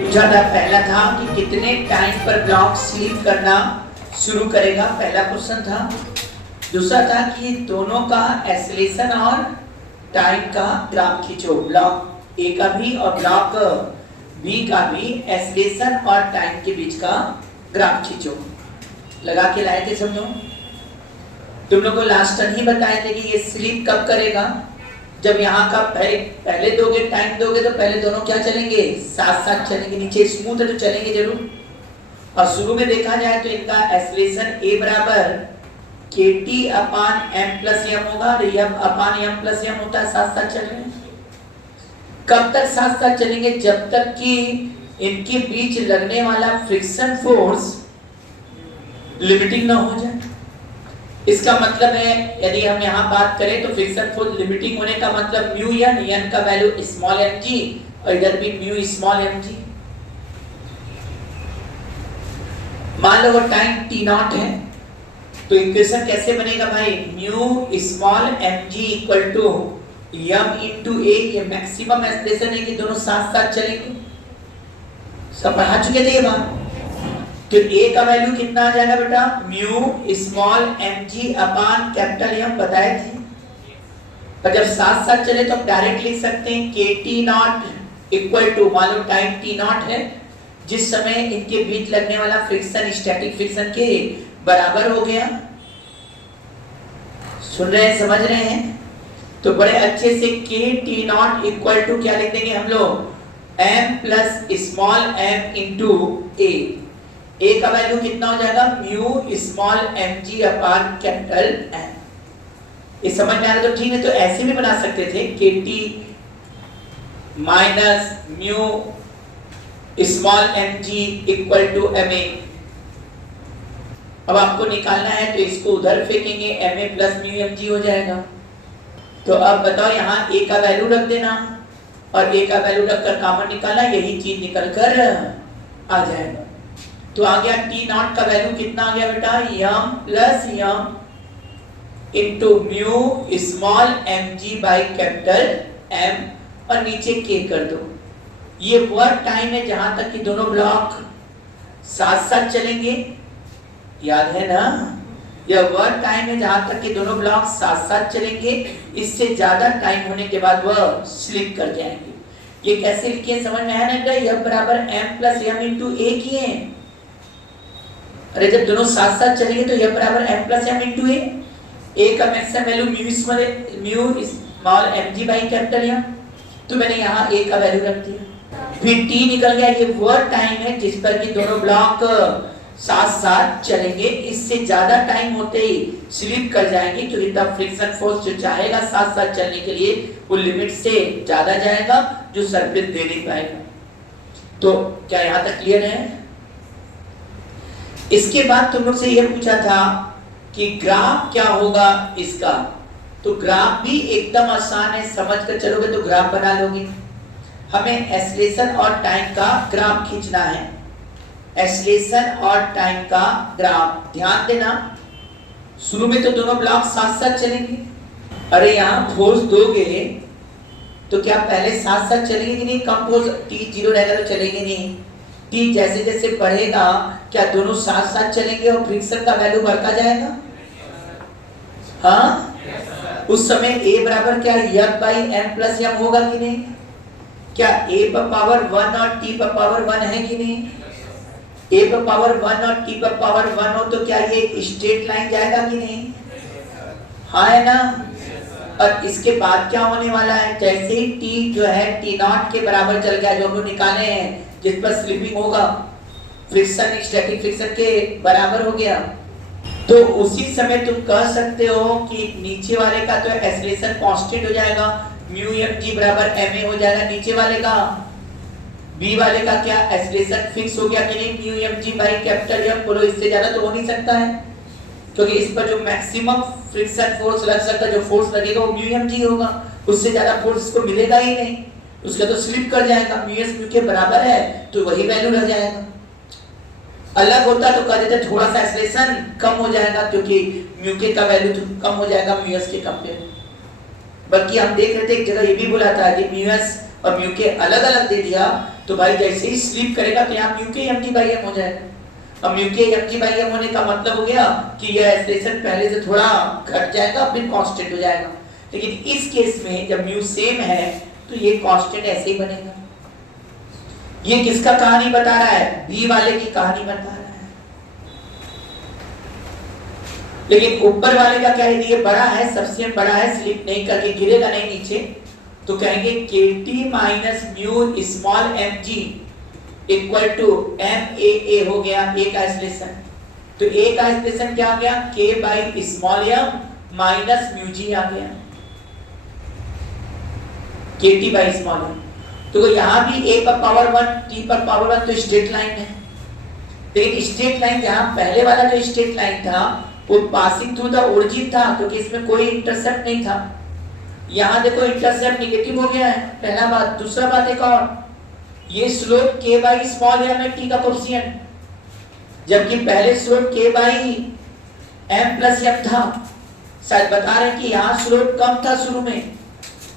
पूछा था, पहला था कि कितने टाइम पर ब्लॉक स्लीप करना शुरू करेगा, पहला क्वेश्चन था। दूसरा था कि दोनों का एक्सेलेरेशन और टाइम का ग्राफ खींचो, ब्लॉक ए का भी और ब्लॉक बी का भी एक्सेलेरेशन और टाइम के बीच का ग्राफ खींचो। लगा के लाए थे सब लोग। तुम लोग को लास्ट टाइम ही बताए थे कि ये स्लीप कब करेगा, जब यहाँ का पहले दोगे टाइम दोगे तो पहले दोनों क्या चलेंगे, साथ साथ चलेंगे, नीचे स्मूथ है तो चलेंगे जरूर। और शुरू में देखा जाए तो इनका एक्सेलेरेशन ए बराबर kt अपान m प्लस m होगा और m अपान m प्लस m होता है, साथ साथ चल रहे हैं। कब तक साथ साथ चलेंगे, जब तक कि इनके बीच लगने वाला फ्रिक्शन फोर्स लिमिटिंग ना हो जाए। इसका मतलब है यदि हम यहाँ बात करें तो फ्रिक्शन फोर्स लिमिटिंग होने का मतलब म्यू n का वैल्यू स्मॉल mg और इधर भी म्यू स्मॉल mg। मान लो वो टाइम t नॉट है तो इक्वेशन कैसे बनेगा भाई, mu small mg equal to m into a। ये मैक्सिमम एक्सेलरेशन है कि दोनों साथ साथ चलेंगे, सब पढ़ा चुके थे ये बात। तो a का वैल्यू कितना आ जाएगा बेटा, म्यू स्मॉल mg अपान कैपिटल M बताए थे। और जब साथ साथ चले तो डायरेक्ट लिख सकते हैं kt नॉट इक्वल टू, मान लो टाइम t नॉट है, जिस समय इनके बीच लगने वाला फ्रिक्शन स्टैटिक फ्रिक्शन के बराबर हो गया। सुन रहे हैं, समझ रहे हैं? तो बड़े अच्छे से kt नॉट इक्वल टू क्या लिख देंगे हम लोग, m plus small m into a। a का वैल्यू कितना हो जाएगा, म्यू स्मॉल mg अपान कैपिटल M। ये समझ में आ रहा तो ठीक है। तो ऐसे भी बना सकते थे kt minus mu small mg equal to ma। अब आपको निकालना है तो इसको उधर फेंकेंगे, ma प्लस म्यू mg हो जाएगा। तो अब बताओ यहाँ a का वैल्यू रख देना और a का वैल्यू रखकर कॉमन निकाला, यही चीज निकल कर आ जाएगा। तो आ गया t नॉट का वैल्यू कितना आ गया बेटा, m plus m into mu small mg by capital M और नीचे k कर दो। ये वह टाइम है जहां तक कि दोनों ब्लॉक साथ साथ चलेंगे, याद है ना? यह वह टाइम है जहां तक कि दोनों ब्लॉक साथ साथ चलेंगे, इससे ज्यादा टाइम होने के बाद वह स्लिप कर जाएंगे। ये कैसे लिखे समझ में आया ना? यह बराबर m plus m into a किए हैं। अरे जब दोनों साथ साथ चलेंगे तो यह बराबर m plus m into a का maximum value mu small mg by capital M। तो मैंने यहाँ a का वैल्यू रख दिया, फिर t निकल गया। ये वह टाइम है जिस पर कि दोनों ब्लॉक साथ साथ चलेंगे, इससे ज्यादा टाइम होते ही स्लिप कर जाएंगे, क्योंकि तब फ्रिक्शन फोर्स जो चाहेगा साथ साथ चलने के लिए वो लिमिट से ज्यादा जाएगा, जो सरफेस दे नहीं पाएगा। तो क्या यहाँ तक क्लियर है? इसके बाद तुम लोग से यह पूछा था कि ग्राफ क्या होगा इसका। तो ग्राफ भी एकदम आसान है, समझ कर चलोगे तो ग्राफ बना लोगे। हमें एक्सेलरेशन और टाइम का ग्राफ खींचना है, एक्सेलरेशन और टाइम का ग्राफ। ध्यान देना, शुरू में तो दोनों ब्लॉक साथ साथ चलेंगे। अरे यहाँ फोर्स दोगे तो क्या पहले साथ साथ चलेंगे कि नहीं? कम फोर्स t 0 रहेगा तो चलेंगे नहीं। t जैसे जैसे बढ़ेगा क्या दोनों साथ साथ चलेंगे और फ्रिक्शन का वैल्यू बढ़ता जाएगा? हाँ, उस समय a बराबर क्या f by m plus m होगा कि नहीं? क्या a पर पावर 1 और t पर पावर 1 है कि नहीं? a पर पावर 1 और t पर पावर 1 हो तो क्या ये स्ट्रेट लाइन जाएगा कि नहीं? हाँ है ना? और इसके बाद क्या होने वाला है, जैसे ही t जो है t नॉट के बराबर चल गया, जो हम लोग निकाले हैं, जिस पर स्लिपिंग होगा, फ्रिक्शन स्टैटिक फ्रिक्शन के बराबर हो गया, तो उसी समय तुम कह सकते हो कि नीचे वाले का तो एक्सेलरेशन कांस्टेंट हो जाएगा, म्यू mg बराबर ma हो जाएगा। नीचे वाले का, b वाले का क्या एक्सेलरेशन फिक्स हो गया कि नहीं, mu mg by capital M। बोलो इससे ज्यादा तो हो नहीं सकता है, क्योंकि इस पर जो मैक्सिमम फ्रिक्शन फोर्स लग सकता है, जो फोर्स लगेगा वो म्यू mg होगा, उससे ज्यादा फोर्स इसको मिलेगा ही नहीं, उसका तो स्लिप कर जाएगा। म्यू s म्यू के बराबर है तो वही वैल्यू रह जाएगा। अलग होता तो कह देते थोड़ा सा एक्सेलरेशन कम हो जाएगा, क्योंकि म्यू के का वैल्यू तो कम हो जाएगा म्यू s के कंपेयर। बल्कि हम देख रहे थे एक जगह ये भी बोला था कि म्यू s और म्यू के अलग अलग दे दिया तो भाई जैसे ही स्लिप करेगा तो यहाँ म्यू के mg by m हो जाएगा। अब म्यू के mg by m होने का मतलब हो गया कि यह एक्सप्रेशन पहले से थोड़ा घट जाएगा फिर कांस्टेंट हो जाएगा। लेकिन इस केस में जब म्यू सेम है तो ये कांस्टेंट ऐसे ही बनेगा। ये किसका कहानी बता रहा है? बी वाले की कहानी बता रहा है। लेकिन ऊपर वाले का क्या है? ये बड़ा है, सबसे बड़ा है, स्लिप नहीं करके गिरेगा नहीं नीचे, तो कहेंगे kt minus mu small mg equal to MAA हो गया ए का आइसोलेशन। तो ए का आइसोलेशन क्या आ गया? k by small m minus mu g आ गया, kt बाई स्मॉल m। तो यहाँ भी a पर पावर 1 t पर पावर 1 तो स्ट्रेट लाइन है। लेकिन स्ट्रेट लाइन जहाँ पहले वाला जो स्ट्रेट लाइन था वो पासिंग थ्रू द ओरिजिन था, क्योंकि इसमें कोई इंटरसेप्ट नहीं था। यहाँ देखो इंटरसेप्ट नेगेटिव हो गया है, पहला बात। दूसरा बात एक और, ये slope k by small m है t का कोफिशिएंट, जबकि पहले slope k by m plus m था। शायद बता रहे हैं कि यहाँ स्लोप कम था शुरू में,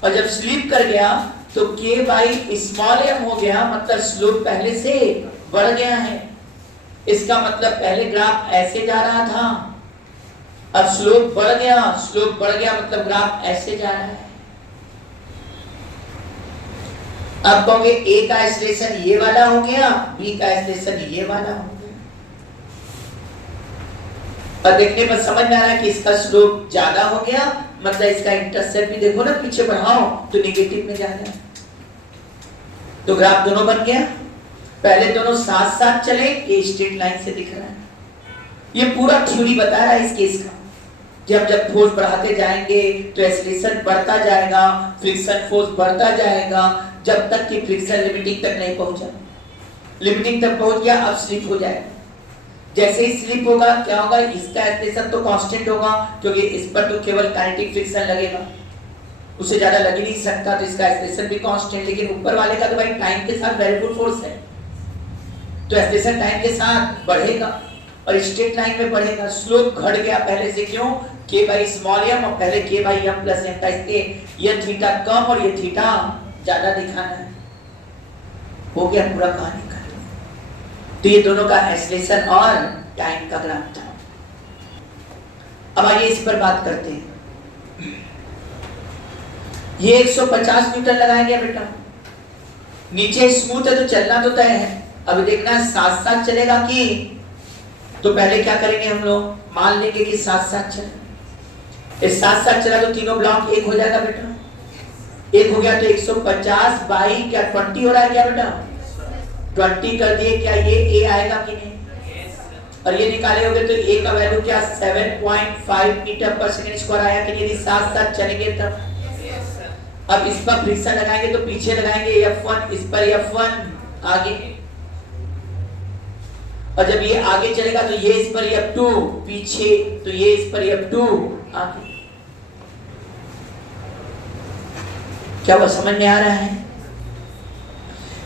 और जब स्लिप कर गया तो k बाई स्मॉल m हो गया, मतलब स्लोप पहले से बढ़ गया है। इसका मतलब पहले ग्राफ ऐसे जा रहा था, अब स्लोप बढ़ गया, स्लोप बढ़ गया मतलब ग्राफ ऐसे जा रहा है। अब कहोगे ए का एक्सलेशन ये वाला हो गया, बी का एक्सलेशन ये वाला हो गया। और देखने पर समझ में आ रहा है कि इसका स्लोप ज्यादा हो गया, मतलब इसका इंटरसेप्ट भी देखो ना, पीछे बढ़ाओ तो नेगेटिव में जा रहा है। तो ग्राफ दोनों बन गया। पहले दोनों साथ साथ चले, ये स्ट्रेट लाइन से दिख रहा है। ये पूरा थ्योरी बता रहा है इस केस का। जब फोर्स बढ़ाते जाएंगे तो एक्सीलरेशन बढ़ता जाएगा, फ्रिक्शन फोर्स बढ़ता जाएगा, जब तक कि फ्रिक्शन लिमिटिंग तक नहीं पहुंचा। लिमिटिंग तक पहुंच गया, अब स्लिप हो जाएगा। जैसे ही स्लिप होगा क्या होगा? इसका एक्सीलरेशन तो कांस्टेंट होगा, क्योंकि इस पर तो केवल काइनेटिक फ्रिक्शन लगेगा, उससे ज्यादा लग ही नहीं सकता, तो इसका एक्सीलरेशन भी कांस्टेंट। लेकिन ऊपर वाले का तो भाई टाइम के साथ वेरिएबल फोर्स है, तो एक्सीलरेशन टाइम के साथ बढ़ेगा और स्ट्रेट लाइन में बढ़ेगा। स्लोप घट गया पहले से, क्यों? k बाई स्मॉल m, और पहले k by m plus m था, इसके ये थीटा कम और ये थीटा ज्यादा दिखाना है। हो गया पूरा कहानी का। तो ये दोनों का एक्सीलरेशन और टाइम का ग्राफ था। अब आइए इस पर बात करते हैं। ये 150 न्यूटन लगाया गया बेटा, नीचे स्मूथ है तो चलना तो तय है। अब देखना साथ साथ चलेगा कि, तो पहले क्या करेंगे हम लोग, मान लेंगे कि साथ साथ चले। इस साथ साथ चला तो तीनों ब्लॉक एक हो जाएगा बेटा, एक हो गया तो 150 बाई क्या 20 हो रहा है क्या बेटा? 20 कर दिए, क्या ये a आएगा कि नहीं? और ये निकाले होगे तो a का वैल्यू क्या 7.5 मीटर पर सेकंड स्क्वायर आया कि नहीं? यदि साथ साथ चलेंगे तब। अब इस पर फ्रिक्शन लगाएंगे तो पीछे लगाएंगे F1, इस पर F1 आगे, और जब ये आगे चलेगा तो ये इस पर F2 पीछे, तो ये इस पर F2 आगे। क्या वो समझ में आ रहा है?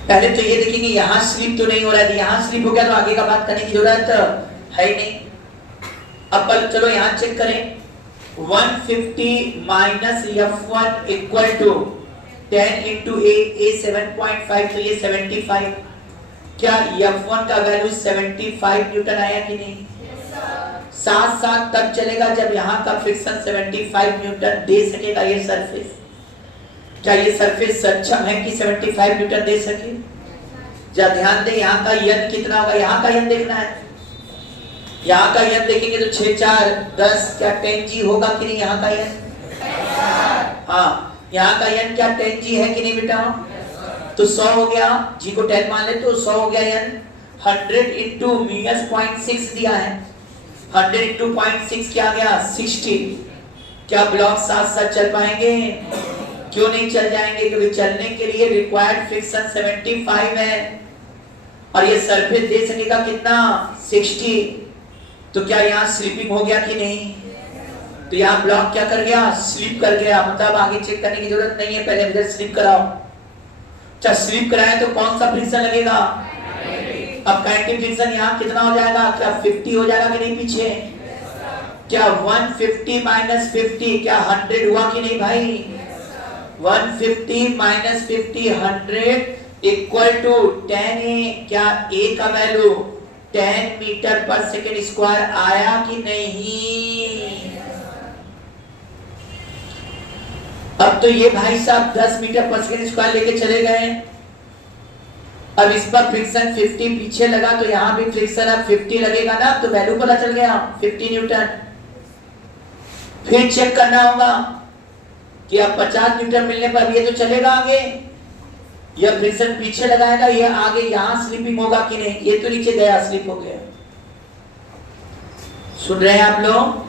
पहले तो ये देखेंगे यहाँ स्लिप तो नहीं हो रहा है, यहाँ स्लिप हो गया तो आगे का बात करने की जरूरत है ही नहीं। अब चलो यहाँ चेक करें, 150 minus F1 equal to 10 into a 7.5, तो ये 75। क्या F1 का वैल्यू 75 न्यूटन आया कि नहीं? साथ साथ तब चलेगा जब यहाँ का फ्रिक्शन 75 न्यूटन दे सकेगा ये सरफेस। क्या ये सरफेस सक्षम है कि 75 न्यूटन दे सके? जब ध्यान दे यहाँ का यन कितना होगा, यहाँ का यन देखना है। यहाँ का यन देखेंगे तो 6 4 10, क्या 10G होगा कि नहीं? यहाँ का यन, हाँ यहाँ का यन क्या 10G है कि नहीं बेटा? तो 100 हो गया, G को 10 मान ले तो 100 हो गया यन। 100 इंटू -0.6 दिया है, 100 इंटू 0.6 क्या गया 60। क्या ब्लॉक साथ साथ चल पाएंगे? क्यों नहीं चल जाएंगे? क्योंकि चलने के लिए रिक्वायर्ड फ्रिक्शन 75 है और ये सरफेस दे सकेगा कितना 60। तो क्या यहाँ स्लिपिंग हो गया कि नहीं? तो यहाँ ब्लॉक क्या कर गया? स्लिप कर गया। मतलब आगे चेक करने की जरूरत नहीं है, पहले इधर स्लिप कराओ। अच्छा स्लिप कराए तो कौन सा फ्रिक्शन लगेगा? अब काइनेटिक फ्रिक्शन यहाँ कितना हो जाएगा? क्या 50 हो जाएगा कि नहीं पीछे? क्या 150 माइनस 50 क्या 100 हुआ कि नहीं भाई? 150 माइनस 50 100 इक्वल टू 10a। क्या a का वैल्यू 10 मीटर पर सेकेंड स्क्वायर आया कि नहीं? अब तो ये भाई साहब 10 मीटर पर सेकेंड स्क्वायर लेके चले गए। अब इस पर फ्रिक्शन 50 पीछे लगा तो यहां भी फ्रिक्शन अब 50 लगेगा ना, तो वैल्यू पता चल गया 50 न्यूटन। फिर चेक करना होगा कि अब 50 न्यूटन मिलने पर ये तो चलेगा आगे, यह फ्रिक्शन पीछे लगाएगा, ये आगे यहां स्लिपिंग होगा कि नहीं? ये तो नीचे गया, स्लिप हो गया। सुन रहे हैं आप लोग?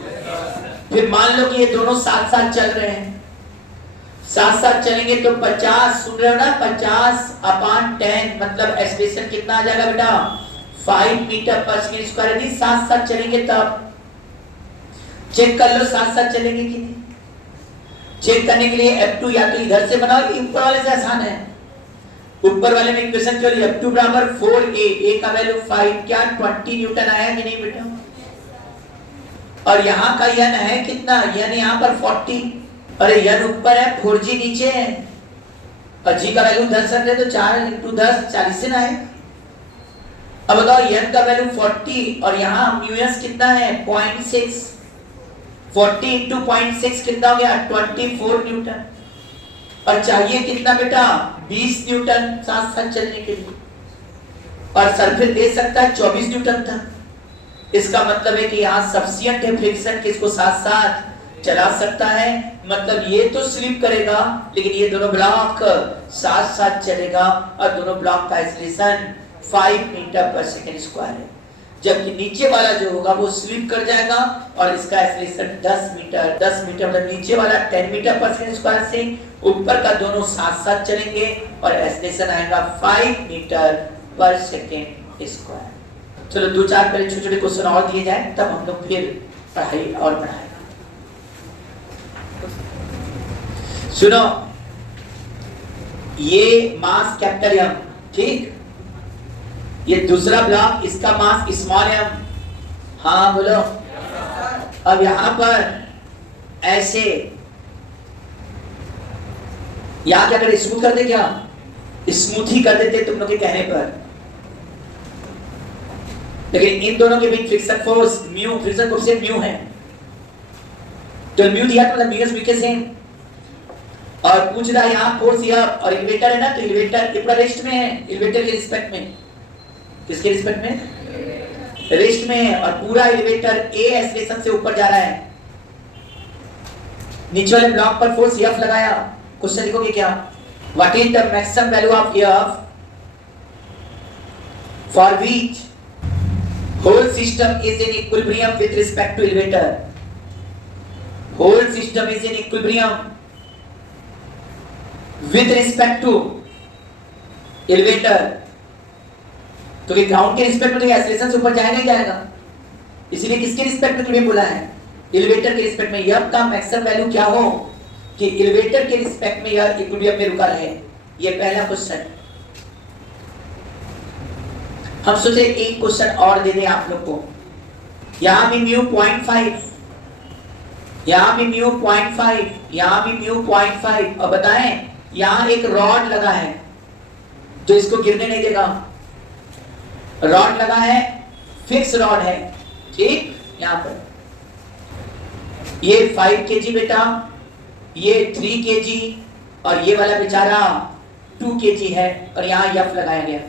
फिर मान लो कि ये दोनों साथ साथ चल रहे हैं, साथ साथ चलेंगे तो 50, सुन रहे हो ना, 50/10 मतलब एक्सप्रेशन कितना आ जाएगा बेटा? 5 मीटर पर सेकेंड स्क्वायर। यदि साथ साथ चलेंगे तब चेक कर लो साथ साथ चलेंगे कि नहीं। चेक करने के लिए F2 या तो इधर से बनाओ, ऊपर वाले से आसान है। ऊपर वाले में इक्वेशन चलिए F2 बराबर 4a, a का वैल्यू 5, क्या 20 न्यूटन आया कि नहीं बेटा? और यहाँ का n है कितना? n यहाँ पर 40, अरे n ऊपर है 4g नीचे है, और g का वैल्यू 10 रख ले तो 4 × 10 40 से ना है। अब बताओ n का वैल्यू 40 और यहाँ μs कितना है 0.6, 40 × 0.6 कितना हो गया 24 न्यूटन, और चाहिए कितना बेटा 20 न्यूटन साथ साथ चलने के लिए, और सरफेस दे सकता है 24 न्यूटन तक। इसका मतलब है कि यहाँ सफिशिएंट है फ्रिक्शन कि इसको साथ साथ चला सकता है। मतलब ये तो स्लिप करेगा लेकिन ये दोनों ब्लॉक साथ साथ चलेगा, और दोनों ब्लॉक का एक्सीलरेशन 5 मीटर पर सेकेंड स्क्वायर है। जबकि नीचे वाला जो होगा वो स्लिप कर जाएगा और इसका एक्सीलरेशन 10 मीटर मतलब नीचे वाला 10 मीटर पर सेकेंड स्क्वायर से, ऊपर का दोनों साथ साथ चलेंगे और एक्सीलरेशन आएगा 5 मीटर पर सेकेंड स्क्वायर। चलो 2-4 पहले छोटे छोटे क्वेश्चन और दिए जाए तब हम लोग फिर पढ़ाई और बढ़ाएगा। सुनो, ये मास कैपिटल एम, ठीक, ये दूसरा ब्लॉक इसका मास स्मॉल एम। हाँ बोलो। अब यहां पर ऐसे यहां क्या करें, स्मूथ कर दे, क्या स्मूथ ही कर देते तुम लोग के कहने पर, लेकिन इन दोनों के बीच friction force mu, friction force mu है, तो म्यू दिया तो मतलब म्यू म्यू के सेम, और पूछ रहा यहाँ फोर्स यह, और एलिवेटर है ना, तो एलिवेटर रेस्ट में है, एलिवेटर के रिस्पेक्ट में, किसके रिस्पेक्ट में? रेस्ट में है, और पूरा एलिवेटर ए एक्सीलरेशन से ऊपर जा रहा है। नीचे वाले ब्लॉक पर फोर्स F लगाया, क्वेश्चन लिखोगे क्या? What is the maximum value of F for which whole system is in equilibrium with respect to elevator? Whole system is in equilibrium with respect to elevator, तो कि ground के respect में तो acceleration से ऊपर जाएगा ही जाएगा, इसलिए किसके रिस्पेक्ट में तुम्हें बोला है? एलिवेटर के रिस्पेक्ट में। F का मैक्सिमम वैल्यू क्या हो कि एलिवेटर के रिस्पेक्ट में यह इक्विलिब्रियम में रुका रहे, ये पहला क्वेश्चन। हम सोचे एक क्वेश्चन और दे दें आप लोग को। यहां भी म्यू 0.5, यहां भी म्यू 0.5, यहां भी म्यू 0.5, और बताएं यहां एक रॉड लगा है तो इसको गिरने नहीं देगा। रॉड लगा है, फिक्स रॉड है, ठीक, यहां पर ये 5 kg बेटा, ये 3 kg, और ये वाला बेचारा 2 kg है, और यहां F लगाया गया।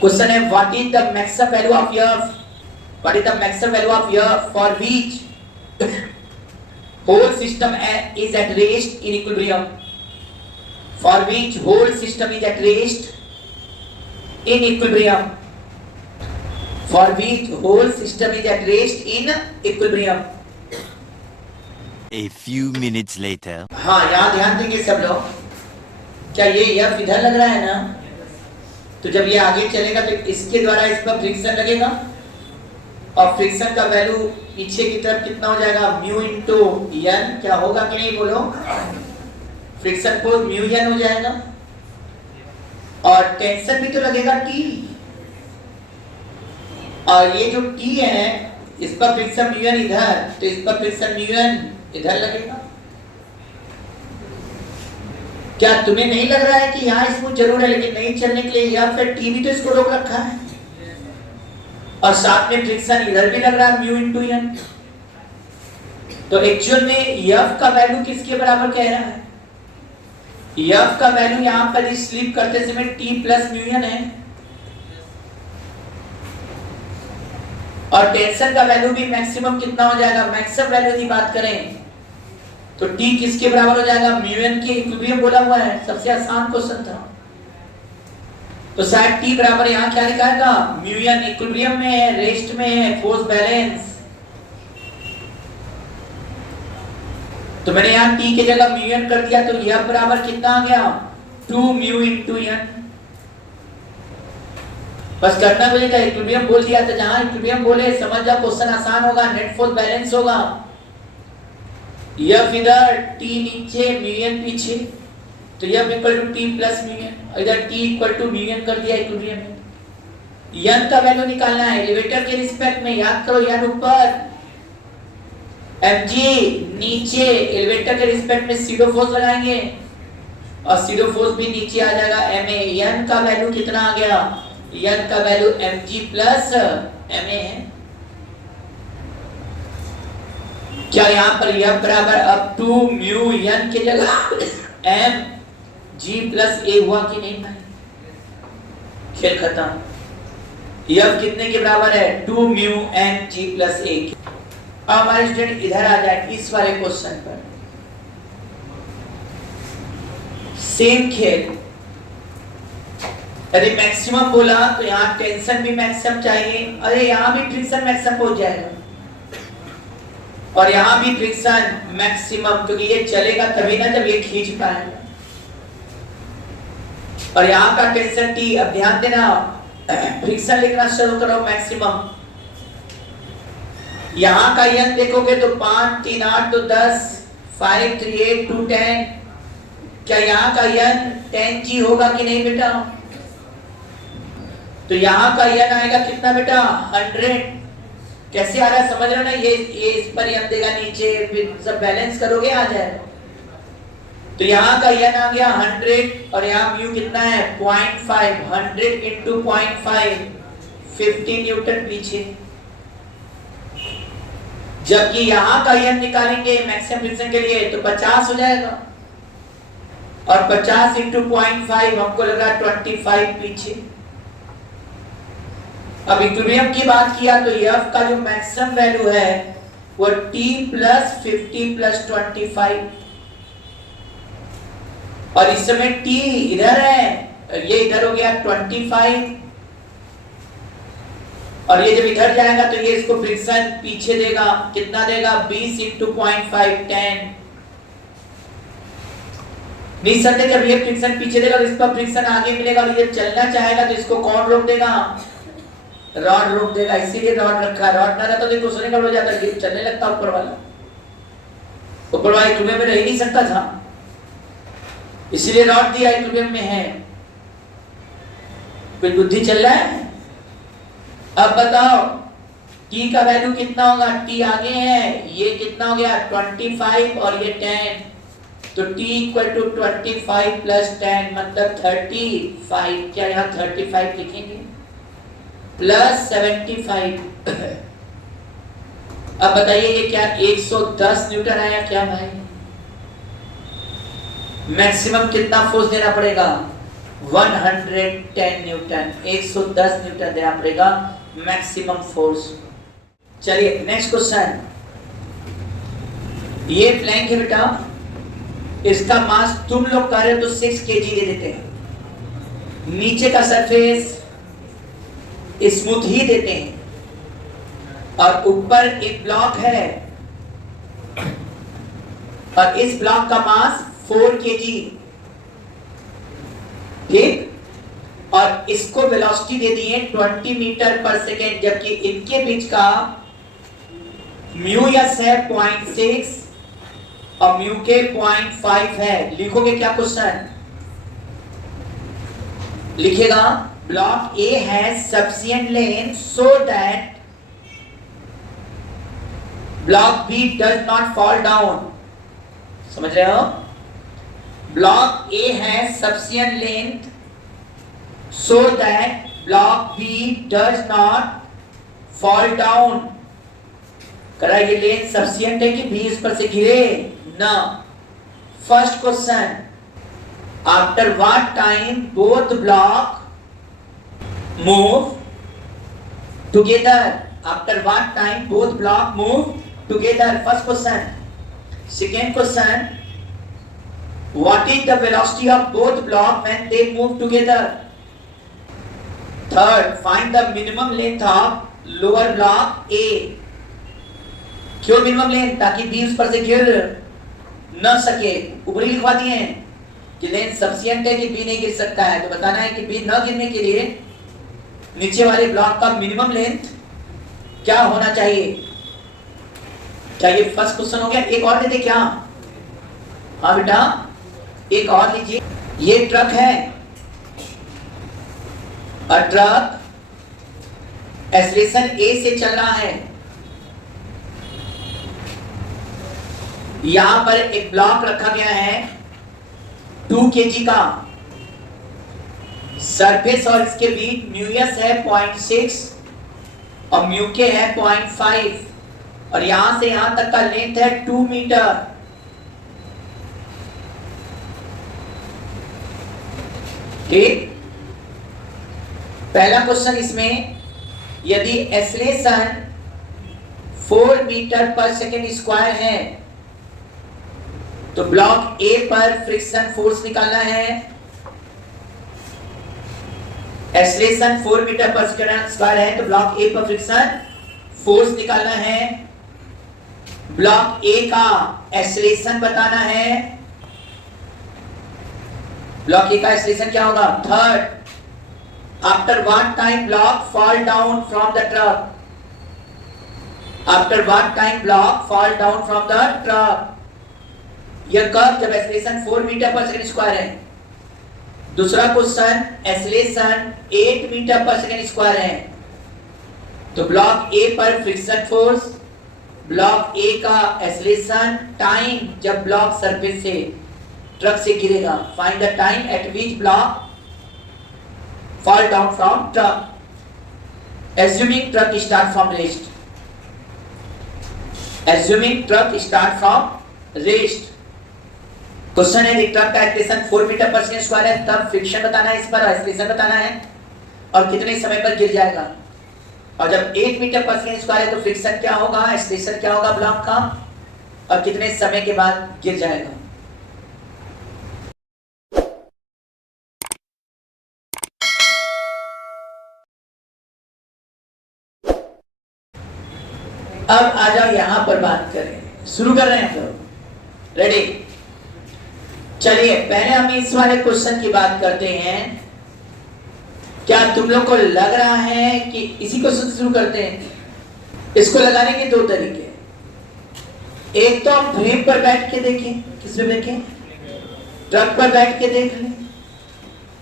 क्वेश्चन है what is the maximum value of F, what is the maximum value of F for which whole system is at rest in equilibrium, for which whole system is at rest in equilibrium, for which whole system is at rest in equilibrium. A few minutes later. हाँ, यहाँ ध्यान देंगे सब लोग। क्या ये F इधर लग रहा है ना, तो जब ये आगे चलेगा तो इसके द्वारा इस पर फ्रिक्शन लगेगा, और फ्रिक्शन का वैल्यू पीछे की तरफ कितना हो जाएगा म्यू इंटू एन, क्या होगा कि नहीं बोलो? फ्रिक्शन फोर्स म्यू एन हो जाएगा, और टेंशन भी तो लगेगा टी, और ये जो टी है इस पर फ्रिक्शन म्यू एन इधर, तो इस पर फ्रिक्शन म्यू एन इधर लगेगा। क्या तुम्हें नहीं लग रहा है कि यहाँ स्मूथ जरूर है, लेकिन नहीं चलने के लिए या फिर टी भी तो इसको रोक रखा है, और साथ में फ्रिक्शन इधर भी लग रहा है म्यू इंटू एन। तो एक्चुअल में एफ का वैल्यू किसके बराबर कह रहा है? एफ का वैल्यू यहाँ पर स्लिप करते समय टी प्लस म्यू एन है, और टेंशन का वैल्यू भी मैक्सिमम कितना हो जाएगा? मैक्सिमम वैल्यू की बात करें तो T किसके बराबर हो जाएगा? म्यू एन के इक्विलिब्रियम बोला हुआ है, सबसे आसान क्वेश्चन था। तो शायद T बराबर यहाँ क्या लिखा है? म्यू एन इक्विलिब्रियम में है, रेस्ट में है, फोर्स बैलेंस। तो मैंने यहाँ T की जगह म्यू एन कर दिया, तो यह बराबर कितना आ गया? 2 म्यू इंटू एन। बस करना मुझे क्या, इक्विलिब्रियम बोल दिया, तो जहां इक्विलिब्रियम बोले समझ जाओ क्वेश्चन आसान होगा, नेट फोर्स बैलेंस होगा। F इधर, T नीचे, म्यू एन पीछे, तो F equal to T plus mu N, इधर T equal to mu N कर दिया इक्विलिब्रियम में। एन का वैल्यू निकालना है एलिवेटर के रिस्पेक्ट में, याद करो एन ऊपर, mg नीचे, एलिवेटर के रिस्पेक्ट में सीडो फोर्स लगाएंगे और सीडो फोर्स भी नीचे आ जाएगा ma। एन का वैल्यू कितना आ गया? एन का वैल्यू mg प्लस ma है। क्या यहाँ पर यह बराबर अब 2 म्यू एन की जगह m g प्लस a हुआ कि नहीं भाई? खेल खत्म। यह कितने के बराबर है? 2 mu n g plus a। अब हमारे स्टूडेंट इधर आ जाए इस वाले क्वेश्चन पर, सेम खेल। यदि मैक्सिमम बोला तो यहाँ टेंशन भी मैक्सिमम चाहिए, अरे यहाँ भी फ्रिक्शन मैक्सिमम पहुंच जाएगा, और यहाँ भी फ्रिक्शन मैक्सिमम, क्योंकि ये चलेगा तभी ना जब ये खींच पाएगा, और यहाँ का टेंशन T। अब ध्यान देना, फ्रिक्शन लिखना शुरू करो मैक्सिमम। यहाँ का n देखोगे तो 5 3 8 तो 10, 5 3 8 2 10। क्या यहाँ का n 10g होगा कि नहीं बेटा? तो यहाँ का n आएगा कितना बेटा? 100। कैसे आ रहा है समझ रहे ना? ये इस पर n देगा नीचे, फिर सब बैलेंस करोगे आ जाएगा। तो यहाँ का n आ गया 100, और यहाँ म्यू कितना है? 0.5। 100 इंटू 0.5 50 न्यूटन पीछे। जबकि यहाँ का n निकालेंगे मैक्सिमम फ्रिक्शन के लिए तो 50 हो जाएगा, और 50 इंटू 0.5 हमको लगा 25 पीछे। अब इक्विलिब्रियम की बात किया तो F का जो मैक्सिमम वैल्यू है वो T प्लस 50 प्लस 25, और इस समय T इधर है, ये इधर हो गया 25, और ये जब इधर जाएगा तो ये इसको फ्रिक्शन पीछे देगा, कितना देगा? 20 इंटू 0.5 10। निसंदेह जब ये फ्रिक्शन पीछे देगा और इस पर फ्रिक्शन आगे मिलेगा, और ये चलना चाहेगा तो इसको कौन रोक देगा? रॉड रोक देगा, इसीलिए रॉड रखा है। रॉड ना रहता तो देखो सोने हो जाता, चलने लगता ऊपर वाला। ऊपर वाला इक्विलिब्रियम में रह ही नहीं सकता था, इसीलिए रॉड दिया इक्विलिब्रियम में है। कोई बुद्धि चल रहा है? अब बताओ T का वैल्यू कितना होगा? T आगे है, ये कितना हो गया? 25 और ये 10, तो T इक्वल टू 25 प्लस 10 मतलब 35। क्या यहाँ 35 लिखेंगे? प्लस 75। अब बताइए ये क्या 110 न्यूटन आया क्या भाई? मैक्सिमम कितना फोर्स देना पड़ेगा? 110 न्यूटन, 110 न्यूटन देना पड़ेगा मैक्सिमम फोर्स। चलिए नेक्स्ट क्वेश्चन। ये प्लैंक है बेटा, इसका मास तुम लोग कह रहे हो तो 6 kg दे देते हैं, नीचे का सरफेस स्मूथ ही देते हैं, और ऊपर एक ब्लॉक है, और इस ब्लॉक का मास 4 kg, ठीक, और इसको वेलोसिटी दे दी है 20 मीटर पर सेकेंड, जबकि इनके बीच का म्यू यस है 0.6 और म्यू के 0.5 है। लिखोगे क्या क्वेश्चन? लिखेगा block A has sufficient length so that block B does not fall down. समझ रहे हो? block A has sufficient length so that block B does not fall down. करा ये लेंथ सफिशिएंट है कि B इस पर से गिरे ना. First question, after what time both block move together. After what time both block move together. First question. Second question, what is the velocity of both block when they move together? Third, find the minimum length of lower block A. क्यों minimum length? ताकि B उस पर से गिर न सके. ऊपरी लिखवा दिए हैं कि लेंथ सफिशिएंट है कि B नहीं गिर सकता है, तो बताना है कि B न गिरने के लिए नीचे वाले ब्लॉक का मिनिमम लेंथ क्या होना चाहिए. क्या ये फर्स्ट क्वेश्चन हो गया? एक और दे क्या? हाँ बेटा, एक और लीजिए. ये ट्रक है, और ट्रक एक्सीलरेशन A से चल रहा है. यहां पर एक ब्लॉक रखा गया है 2 kg का. सरफेस और इसके बीच म्यूएस है 0.6 और म्यूके है 0.5 और यहां से यहां तक का लेंथ है 2 मीटर. ठीक. पहला क्वेश्चन इसमें, यदि एक्सीलरेशन 4 मीटर पर सेकेंड स्क्वायर है तो ब्लॉक ए पर फ्रिक्शन फोर्स निकालना है. एक्सीलरेशन 4 मीटर पर सेकेंड स्क्वायर है तो ब्लॉक ए पर फ्रिक्शन फोर्स निकालना है. ब्लॉक ए का एक्सीलरेशन बताना है. ब्लॉक ए का एक्सीलरेशन क्या होगा? Third, after what time block fall down from the truck. After what time block fall down from the truck. यह कब? जब एक्सीलरेशन 4 मीटर पर सेकंड स्क्वायर है. दूसरा क्वेश्चन, एक्सीलरेशन 8 मीटर पर सेकंड स्क्वायर है तो ब्लॉक ए पर फ्रिक्शन फोर्स, ब्लॉक ए का एक्सीलरेशन, टाइम जब ब्लॉक सरफेस से ट्रक से गिरेगा. Find the time eight which block fall down from truck. Assuming truck start from rest. Assuming truck start from rest. Question है, truck का acceleration 4 metre पर second square है, तब friction बताना है, इस पर एक्सीलरेशन बताना है और कितने समय पर गिर जाएगा. और जब 8 मीटर पर सेकंड स्क्वायर है तो फ्रिक्शन क्या होगा, एक्सीलरेशन क्या होगा ब्लॉक का, और कितने समय के बाद गिर जाएगा. अब आ जाओ यहां पर बात करें. शुरू कर रहे हैं हम लोग. रेडी? चलिए पहले हम इस वाले क्वेश्चन की बात करते हैं. क्या तुम लोग को लग रहा है कि इसी क्वेश्चन से शुरू करते हैं? इसको लगाने के 2 तरीके. एक तो हम फ्रेम पर बैठ के देखें. किस पे देखें? ट्रक पर बैठ के देख लें.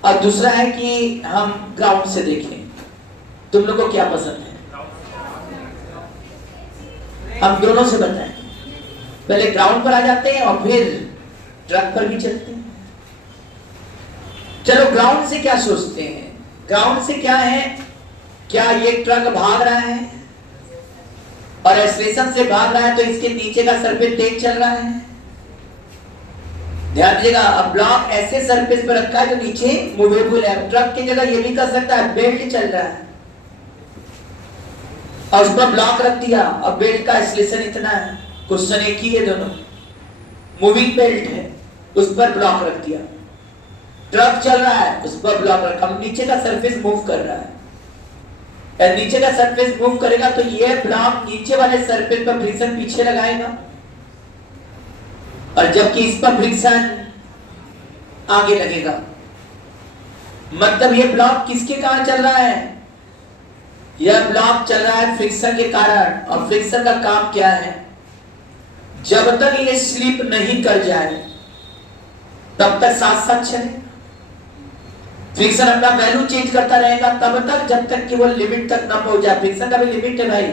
और दूसरा है कि हम ग्राउंड से देखें. तुम लोग को क्या पसंद है? हम दोनों से बताएं. पहले ग्राउंड पर आ जाते हैं और फिर ट्रक पर भी चलते हैं. चलो ग्राउंड से क्या सोचते हैं? ग्राउंड से क्या है? क्या ये ट्रक भाग रहा है और एक्सीलरेशन से भाग रहा है तो इसके नीचे का सरफेस तेज चल रहा है. ध्यान दीजिएगा. अब ब्लॉक ऐसे सरफेस पर रखा है जो नीचे मूवेबल है. ट्रक की जगह ये भी कर सकता है, बेल्ट चल रहा है और उस पर ब्लॉक रख दिया और बेल्ट का एक्सीलरेशन इतना है. क्वेश्चन एक ही है, दोनों मूविंग बेल्ट है, उस पर ब्लॉक रख दिया. ट्रक चल रहा है, उस पर ब्लॉक रखा. नीचे का सरफेस मूव कर रहा है. नीचे का सरफेस मूव करेगा तो ये ब्लॉक नीचे वाले सरफेस पर फ्रिक्शन पीछे लगाएगा और जबकि इस पर फ्रिक्शन आगे लगेगा. मतलब ये ब्लॉक किसके कारण चल रहा है? यह ब्लॉक चल रहा है फ्रिक्शन के कारण. और फ्रिक्शन का काम क्या है? जब तक ये स्लिप नहीं कर जाए तब तक साथ साथ चले. फ्रिक्शन अपना वैल्यू चेंज करता रहेगा तब तक जब तक कि वो लिमिट तक ना पहुंच जाए. फ्रिक्शन का भी लिमिट है भाई.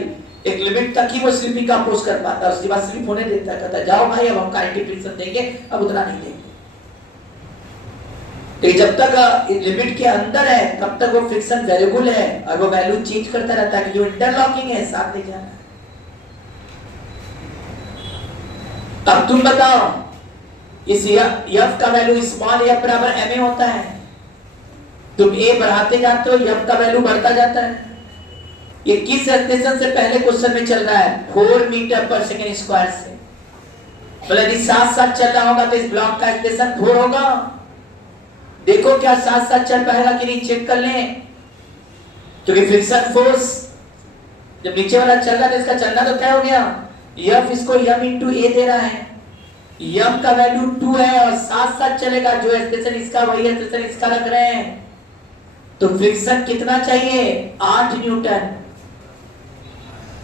एक लिमिट तक ही वो स्लिपिंग का अपोज कर पाता है, उसके बाद स्लिप होने देता है. कहता है जाओ भाई अब हम एंटी फ्रिक्शन देंगे, अब उतना नहीं देंगे. तो जब तक लिमिट के अंदर है तब तक वो फ्रिक्शन वेरिएबल है और वो वैल्यू चेंज करता रहता है कि जो इंटरलॉकिंग है साथ ले जाना है। अब तुम बताओ इस f का वैल्यू स्मॉल f बराबर ma होता है, तुम a बढ़ाते जाते हो f का वैल्यू बढ़ता जाता है। ये किस स्टेशन से पहले क्वेश्चन में चल रहा है 4 मीटर पर सेकेंड स्क्वायर से, मतलब यदि साथ साथ चल रहा होगा तो इस ब्लॉक का स्टेशन 4 होगा। देखो क्या साथ साथ चल पाएगा कि नहीं, चेक कर लें, क्योंकि फ्रिक्शन फोर्स जब नीचे वाला चल रहा है तो इसका चलना तो तय हो गया। f इसको m इंटू a दे रहा है, m का वैल्यू 2 है और साथ साथ चलेगा, जो स्टेशन इसका वही स्टेशन इसका रख रहे हैं, तो फ्रिक्शन कितना चाहिए 8 न्यूटन।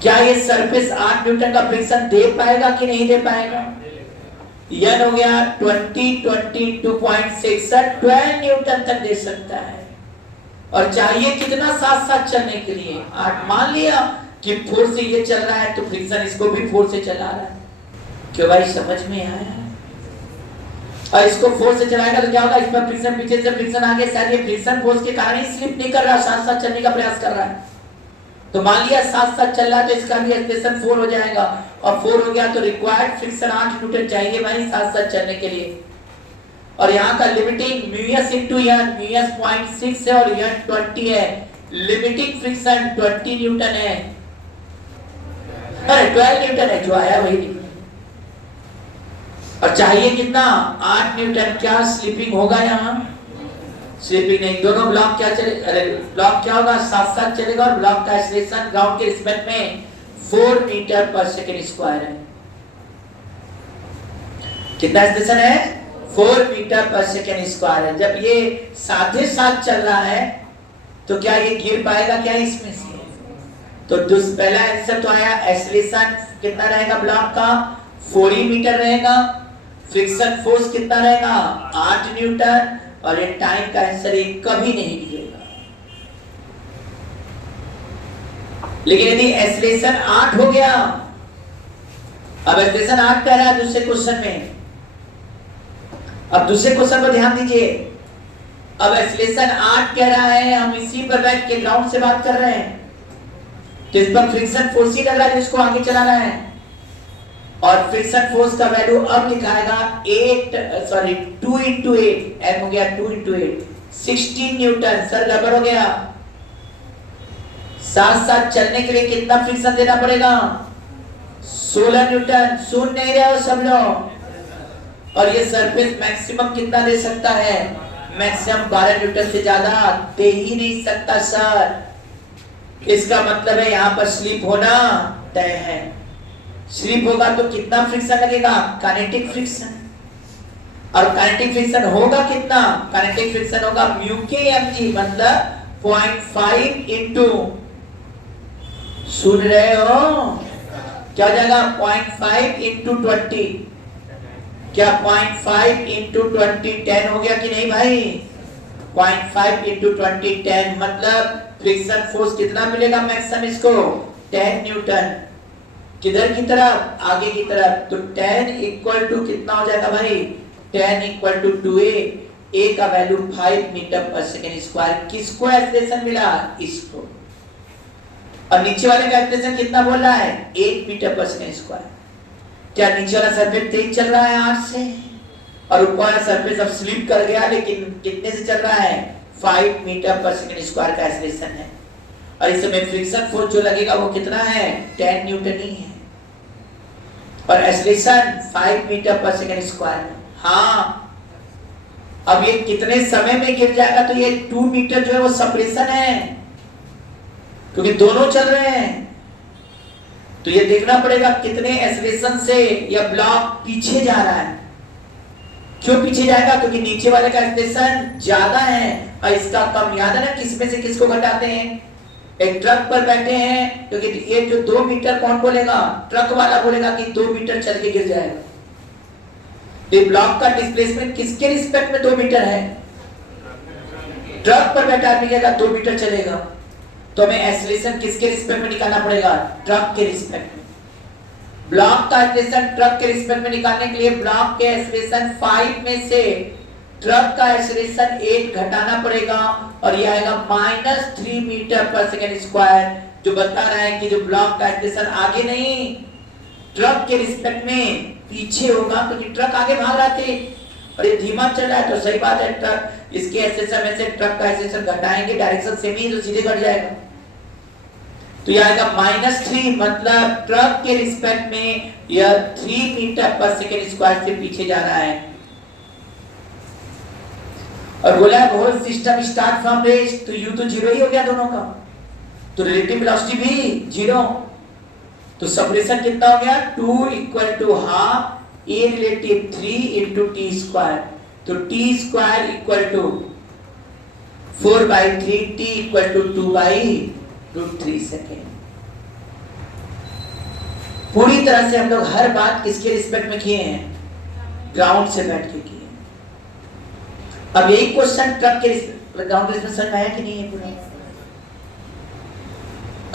क्या ये सरफेस 8 न्यूटन का फ्रिक्शन दे पाएगा कि नहीं दे पाएगा? n हो गया 20 2.6 12 न्यूटन तक दे सकता है। और चाहिए कितना साथ साथ चलने के लिए 8। मान लिया कि 4 से ये चल रहा है तो फ्रिक्शन इसको भी 4 से चला रहा है। क्यों भाई, समझ में आया? और इसको 4 से चलाएगा तो क्या होगा, इस पर फ्रिक्शन पीछे से फ्रिक्शन आगे, शायद ये फ्रिक्शन फोर्स के कारण ही स्लिप नहीं कर रहा, साथ साथ चलने का प्रयास कर रहा है। तो मान लिया साथ साथ चल रहा है तो इसका भी स्टेशन 4 हो जाएगा, और 4 हो गया तो रिक्वायर्ड फ्रिक्शन 8 न्यूटन चाहिए भाई साथ साथ चलने के लिए। और यहाँ का limiting μs into n, μs 0.6 है और n 20 है, लिमिटिंग फ्रिक्शन 20 न्यूटन है, अरे 12 न्यूटन है, जो आया वही लिखना। और चाहिए कितना 8 न्यूटन। क्या स्लिपिंग होगा यहाँ? स्लिपिंग नहीं, दोनों ब्लॉक क्या चले, अरे ब्लॉक क्या होगा साथ साथ चलेगा, और ब्लॉक का एक्सीलरेशन ग्राउंड के रिस्पेक्ट में 4 मीटर पर सेकेंड स्क्वायर है। कितना एक्सीलरेशन है 4 मीटर पर सेकेंड स्क्वायर है। जब ये साथ साथ चल रहा है तो क्या ये गिर पाएगा क्या इसमें से? तो पहला आंसर तो आया, एक्सीलरेशन कितना रहेगा ब्लॉक का 4 मीटर रहेगा, फ्रिक्शन फोर्स कितना रहेगा 8 न्यूटन, और ये टाइम का आंसर ये कभी नहीं गिरेगा। लेकिन यदि एक्सीलरेशन 8 हो गया, अब एक्सीलरेशन 8 कह रहा है दूसरे क्वेश्चन में, अब दूसरे क्वेश्चन पर ध्यान दीजिए। अब एक्सीलरेशन 8 कह रहा है, हम इसी पर बैठ के ग्राउंड से बात कर रहे हैं, तो इस पर फ्रिक्शन फोर्स ही लग रहा है जिसको आगे चलाना है, और फ्रिक्शन फोर्स का वैल्यू अब लिखाएगा 2 into 8, m हो गया 2 into 8 16 न्यूटन। सर गड़बड़ हो गया, साथ साथ चलने के लिए कितना फ्रिक्शन देना पड़ेगा 16 न्यूटन। सुन नहीं रहे हो सब लोग? और ये सरफेस मैक्सिमम कितना दे सकता है, मैक्सिमम 12 न्यूटन से ज्यादा दे ही नहीं सकता सर। इसका मतलब है यहाँ पर स्लिप होना तय है। स्लिप होगा तो कितना फ्रिक्शन लगेगा, काइनेटिक फ्रिक्शन, और काइनेटिक फ्रिक्शन होगा कितना, काइनेटिक फ्रिक्शन होगा म्यू के mg, मतलब 0.5 इंटू, सुन रहे हो क्या हो जाएगा 0.5 इंटू 20, क्या 0.5 इंटू 20 10 हो गया कि नहीं भाई? 0.5 इंटू 20 10, मतलब फ्रिक्शन फोर्स कितना मिलेगा मैक्सिमम इसको 10 न्यूटन। किधर की तरफ, आगे की तरफ, तो 10 इक्वल टू कितना हो जाएगा भाई 10 इक्वल टू 2a, a का वैल्यू 5 मीटर पर सेकेंड स्क्वायर। किसको एक्सीलरेशन मिला, इसको, और नीचे वाले का एक्सीलरेशन कितना बोल रहा है 8 मीटर पर सेकेंड स्क्वायर। क्या नीचे वाला सरफेस तेज चल रहा है 8 से, और ऊपर वाला सरफेस अब स्लिप कर गया, लेकिन कितने से चल रहा है 5 मीटर पर सेकेंड स्क्वायर का एक्सीलरेशन है, और इस समय फ्रिक्शन फोर्स जो लगेगा वो कितना है 10 न्यूटन ही है, और एक्सीलरेशन 5 मीटर पर सेकेंड स्क्वायर है। हाँ, अब ये कितने समय में गिर जाएगा, तो ये 2 मीटर जो है वो सेपरेशन है, क्योंकि दोनों चल रहे हैं। तो ये देखना पड़ेगा कितने एक्सीलरेशन से यह ब्लॉक पीछे जा रहा है। क्यों पीछे जाएगा, क्योंकि नीचे वाले का एक्सीलरेशन ज्यादा है और इसका कम। याद है ना किसमें से किसको घटाते हैं, एक ट्रक पर बैठे हैं, क्योंकि ये जो 2 मीटर कौन बोलेगा, ट्रक वाला बोलेगा कि 2 मीटर चल के गिर जाएगा। ये ब्लॉक का डिस्प्लेसमेंट किसके रिस्पेक्ट में 2 मीटर है, ट्रक पर बैठा आदमी कहेगा 2 मीटर चलेगा, तो हमें एक्सीलरेशन किसके रिस्पेक्ट में निकालना पड़ेगा, ट्रक के रिस्पेक्ट में। ब्लॉक का एक्सीलरेशन ट्रक के रिस्पेक्ट में निकालने के लिए ब्लॉक के एक्सीलरेशन 5 में से ट्रक का एक्सेलरेशन 8 घटाना पड़ेगा और ये आएगा -3 मीटर पर सेकेंड स्क्वायर, जो बता रहा है कि जो ब्लॉक का एक्सेलरेशन आगे नहीं ट्रक के रिस्पेक्ट में पीछे होगा, क्योंकि ट्रक आगे भाग रहा थे और ये धीमा चल रहा है। तो सही बात है, ट्रक इसके एक्सेलरेशन में से ट्रक का एक्सेलरेशन घटाएंगे, डायरेक्शन सेम ही तो सीधे घट जाएगा। तो ये आएगा -3, मतलब ट्रक के रिस्पेक्ट में यह 3 मीटर पर सेकेंड स्क्वायर से पीछे जा रहा है। और बोला whole system start from rest, तो यू तो जीरो ही हो गया दोनों का, तो रिलेटिव वेलोसिटी भी जीरो। तो सेपरेशन कितना हो गया 2 = half a relative 3 × t square, तो t स्क्वायर = 4/3, t = 2/√3 सेकेंड। पूरी तरह से हम लोग हर बात किसके रिस्पेक्ट में किए हैं, ग्राउंड से बैठ के किए। अब यही क्वेश्चन ट्रक के ग्राउंड के रिस्पेक्ट में आया कि नहीं है पूरा?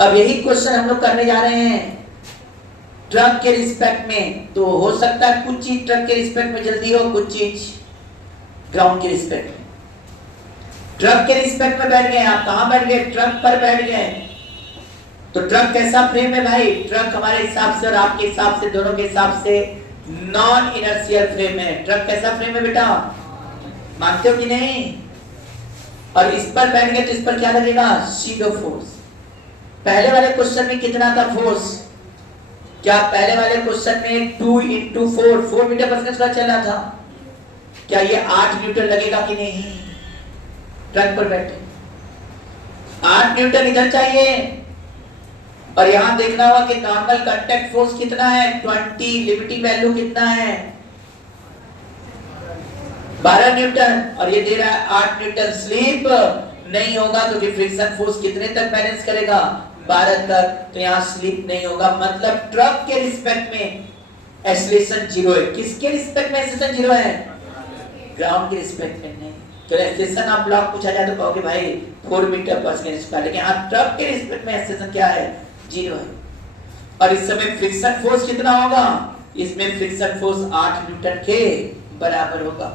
अब यही क्वेश्चन हम लोग करने जा रहे हैं ट्रक के रिस्पेक्ट में। तो हो सकता है कुछ चीज ट्रक के रिस्पेक्ट में जल्दी हो, कुछ चीज ग्राउंड के रिस्पेक्ट में। ट्रक के रिस्पेक्ट में बैठ गए, आप कहां बैठ गए, ट्रक पर बैठ गए। तो ट्रक कैसा फ्रेम है भाई, ट्रक हमारे हिसाब से और आपके हिसाब से, दोनों के हिसाब से नॉन इनर्शियल फ्रेम है। ट्रक कैसा फ्रेम है बेटा, मानते हो कि नहीं? और इस पर बैठ गए तो इस पर क्या लगेगा, जीरो फोर्स। पहले वाले क्वेश्चन में कितना था फोर्स, क्या पहले वाले क्वेश्चन में 2 × 4 मीटर पर सेकंड चल रहा था, क्या ये 8 न्यूटन लगेगा कि नहीं? ट्रक पर बैठे 8 न्यूटन इधर चाहिए, और यहां देखना होगा कि नॉर्मल कांटेक्ट फोर्स कितना है 20, लिमिटिंग वैल्यू कितना है 12 न्यूटन, और ये दे रहा है 8 न्यूटन। स्लिप नहीं होगा तो फ्रिक्शन फोर्स कितने तक बैलेंस करेगा, 12 तक, तो यहाँ स्लिप नहीं होगा। मतलब ट्रक के रिस्पेक्ट में एक्सेलरेशन जीरो है। किसके रिस्पेक्ट में एक्सेलरेशन जीरो है, ग्राउंड के रिस्पेक्ट में नहीं। तो एक्सेलरेशन आप ब्लॉक पूछा जाए तो कहोगे भाई 4 मीटर पर सेकंड स्क्वायर, लेकिन यहाँ ट्रक के रिस्पेक्ट में एक्सेलरेशन क्या है, जीरो है। और इस समय फ्रिक्शन फोर्स कितना होगा, इसमें फ्रिक्शन फोर्स 8 न्यूटन के बराबर होगा।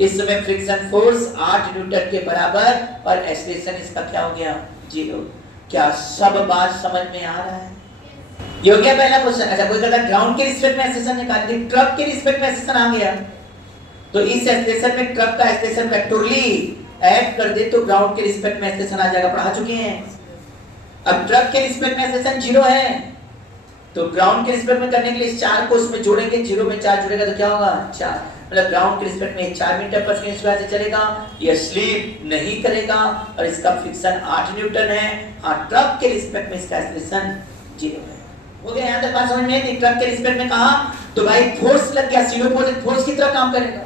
इस समय फ्रिक्शन फोर्स 8 न्यूटन के बराबर और एक्सेलरेशन इसका क्या हो गया, जीरो। क्या सब बात समझ में आ रहा है? ये हो गया पहला क्वेश्चन। अच्छा, कोई कहता है ग्राउंड के रिस्पेक्ट में एक्सेलरेशन निकाल दी, ट्रक के रिस्पेक्ट में एक्सेलरेशन आ गया, तो इस एक्सेलरेशन में ट्रक का एक्सेलरेशन वेक्टोरली ऐड कर दे तो ग्राउंड के रिस्पेक्ट में एक्सेलरेशन आ जाएगा। पढ़ा चुके हैं। अब ट्रक के रिस्पेक्ट में एक्सेलरेशन जीरो है, तो ग्राउंड के रिस्पेक्ट में करने के लिए इस 4 को इसमें जोड़ेंगे, 0 में 4 जुड़ेगा तो क्या होगा 4, मतलब ग्राउंड के रिस्पेक्ट में 4 मीटर पर सेकंड स्क्वायर से चलेगा, यह स्लिप नहीं करेगा और इसका फ्रिक्शन 8 न्यूटन है। हाँ, ट्रक के रिस्पेक्ट में इसका एक्सेलरेशन जीरो है। हो गया यहाँ तक बात समझ में? ट्रक के रिस्पेक्ट में कहा तो भाई फोर्स लग गया, जीरो फोर्स की तरह काम करेगा,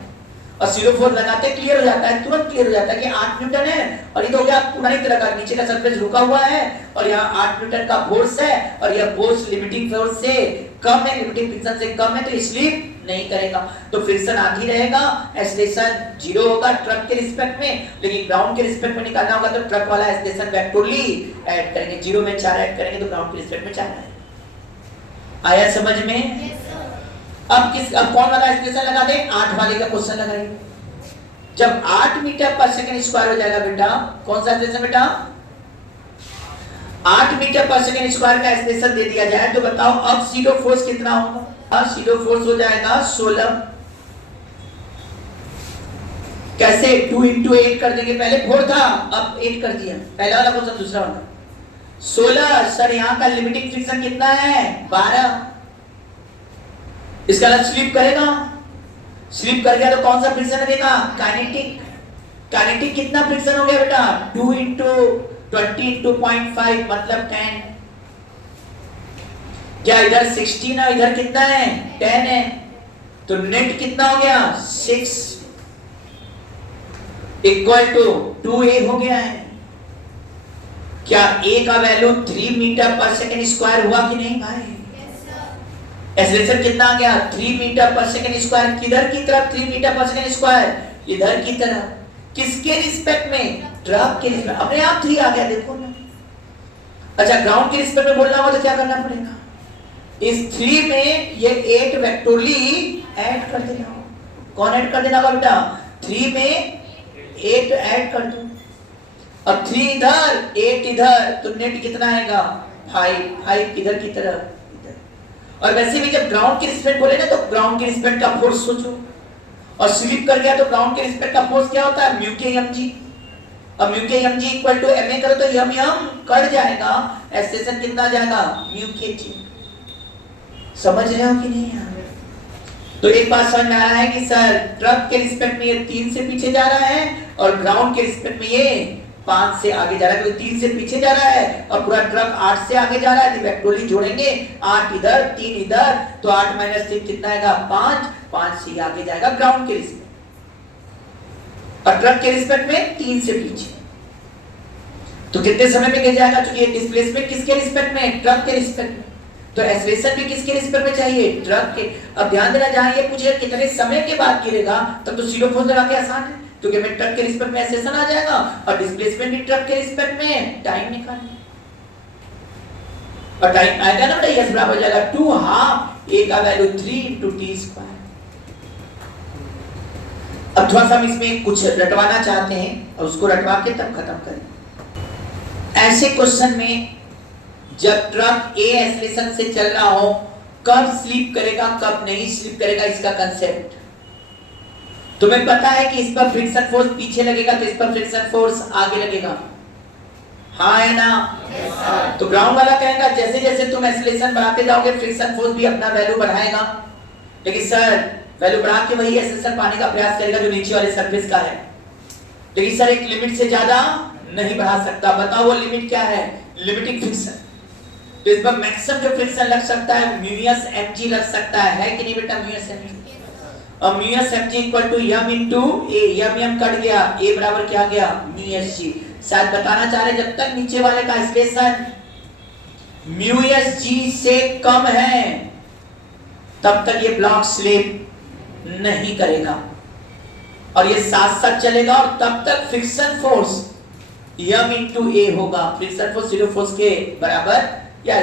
और जीरो फोर्स लगाते क्लियर हो जाता है, तुरंत क्लियर हो जाता है कि 8 न्यूटन है, और ये तो हो गया पुरानी तरह का, नीचे का सरफेस रुका हुआ है और यहाँ 8 न्यूटन का फोर्स है, और यह फोर्स लिमिटिंग फोर्स से कम है, लिमिटिंग फ्रिक्शन से कम है, तो स्लिप नहीं करेगा, तो फ्रिक्शन आगे रहेगा, एक्सेलरेशन जीरो होगा ट्रक के रिस्पेक्ट में। लेकिन ग्राउंड के रिस्पेक्ट में निकालना होगा तो ट्रक वाला एक्सेलरेशन वेक्टोरली ऐड करेंगे, 0 में 4 ऐड करेंगे तो ग्राउंड के रिस्पेक्ट में 4 आएगा। आया समझ में? अब कौन वाला एक्सेलरेशन लगा दे, 8 वाले का क्वेश्चन लगाएंगे। जब 8 मीटर पर सेकंड स्क्वायर हो जाएगा बेटा, कौन सा एक्सेलरेशन बेटा, 8 मीटर पर सेकंड स्क्वायर का एक्सेलरेशन दे दिया जाए तो बताओ अब जीरो फोर्स कितना होगा? जीरो फोर्स हो जाएगा 16। कैसे? 2 × 8 कर देंगे, पहले 4 था अब 8 कर दिया। पहला वाला क्वेश्चन, दूसरा वाला 16। सर यहाँ का लिमिटिंग फ्रिक्शन कितना है 12, इसका स्लिप करेगा, स्लिप कर गया तो कौन सा फ्रिक्शन लगेगा, काइनेटिक। काइनेटिक कितना फ्रिक्शन हो गया बेटा, 2 × 20 × 0.5 मतलब 10। क्या इधर 16 है, इधर कितना है 10 है, तो नेट कितना हो गया 6 = 2a हो गया है। क्या a का वैल्यू 3 मीटर पर सेकंड स्क्वायर हुआ कि नहीं भाई? एक्सेलरेशन कितना आ गया 3 मीटर पर सेकंड स्क्वायर, किधर की तरफ 3 मीटर पर सेकंड स्क्वायर, इधर की तरफ। किसके रिस्पेक्ट में, ट्रक के रिस्पेक्ट, अपने आप 3 आ गया देखो ना। अच्छा, ग्राउंड के रिस्पेक्ट में बोलना हो तो क्या करना पड़ेगा, इस 3 में ये 8 वेक्टोरली ऐड कर देना। कौन ऐड कर देना होगा बेटा, 3 में 8 ऐड कर दो, अब 3 इधर 8 इधर, तो नेट कितना आएगा 5 किधर की तरफ इधर। और वैसे भी जब ग्राउंड के रिस्पेक्ट बोले ना, तो ग्राउंड के रिस्पेक्ट का फोर्स सोचो, और स्लिप कर गया तो ग्राउंड के रिस्पेक्ट का फोर्स क्या होता है, म्यू के mg। अब म्यू के mg इक्वल टू ma करो तो यम कट जाएगा, एक्सेलेरेशन कितना आ जाएगा म्यू के g। समझ रहे हो कि नहीं यार? तो एक बात समझ में आ रहा है कि सर ट्रक के रिस्पेक्ट में ये 3 से पीछे जा रहा है, और ग्राउंड के रिस्पेक्ट में ये 5 से आगे जा रहा है, क्योंकि 3 से पीछे जा रहा है और पूरा ट्रक 8 से आगे जा रहा है। वेक्टोरली जोड़ेंगे 8 इधर 3 इधर, तो 8 - 3 कितना आएगा 5 से आगे जाएगा ग्राउंड के रिस्पेक्ट, और ट्रक के रिस्पेक्ट में 3 से पीछे। तो कितने समय में गिर जाएगा, क्योंकि ये डिस्प्लेसमेंट किसके रिस्पेक्ट में, ट्रक के रिस्पेक्ट में, तो एक्सेलरेशन भी किसके रिस्पेक्ट में चाहिए, ट्रक के। अब ध्यान देना, जहां ये पूछे कितने समय के बाद गिरेगा, तब तो जीरो फोर्स लगा के आसान है, क्योंकि मैं ट्रक के रिस्पेक्ट में एक्सेलरेशन आ जाएगा और डिस्प्लेसमेंट भी ट्रक के रिस्पेक्ट में, टाइम निकालना, और टाइम आएगा ना बेटा, s बराबर हो जाएगा 2/2 a का वैल्यू 3 × t²। अब थोड़ा सा हम इसमें कुछ रटवाना चाहते हैं, और उसको रटवा के तब खत्म करें। ऐसे क्वेश्चन में जब ट्रक ए एक्सेलरेशन से चल रहा हो, कब स्लिप करेगा कब नहीं स्लिप करेगा, इसका कंसेप्ट तुम्हें पता है कि इस पर फ्रिक्शन फोर्स पीछे लगेगा, तो इस पर फ्रिक्शन फोर्स आगे लगेगा, हाँ है ना? yes, तो ग्राउंड वाला कहेगा जैसे जैसे तुम एक्सेलरेशन बढ़ाते जाओगे फ्रिक्शन फोर्स भी अपना वैल्यू बढ़ाएगा, लेकिन सर वैल्यू बढ़ा के वही एक्सेलरेशन पाने का प्रयास करेगा जो नीचे वाले सरफेस का है, लेकिन सर एक लिमिट से ज्यादा नहीं बढ़ा सकता। बताओ वो लिमिट क्या है, लिमिटिंग फ्रिक्शन। तो इस पर मैक्सिमम जो फ्रिक्शन लग सकता है म्यूएस mg लग सकता है कि नहीं बेटा, म्यूएस mg। और mu s mg equal to m into a, m cut गया, a बराबर क्या गया म्यूएस g। शायद बताना चाह रहे जब तक नीचे वाले का एक्सप्रेशन म्यूएस g से कम है तब तक ये ब्लॉक स्लिप नहीं करेगा, और ये साथ साथ चलेगा, और तब तक friction force m into a होगा। फ्रिक्शन फोर्स जीरो फोर्स के बराबर या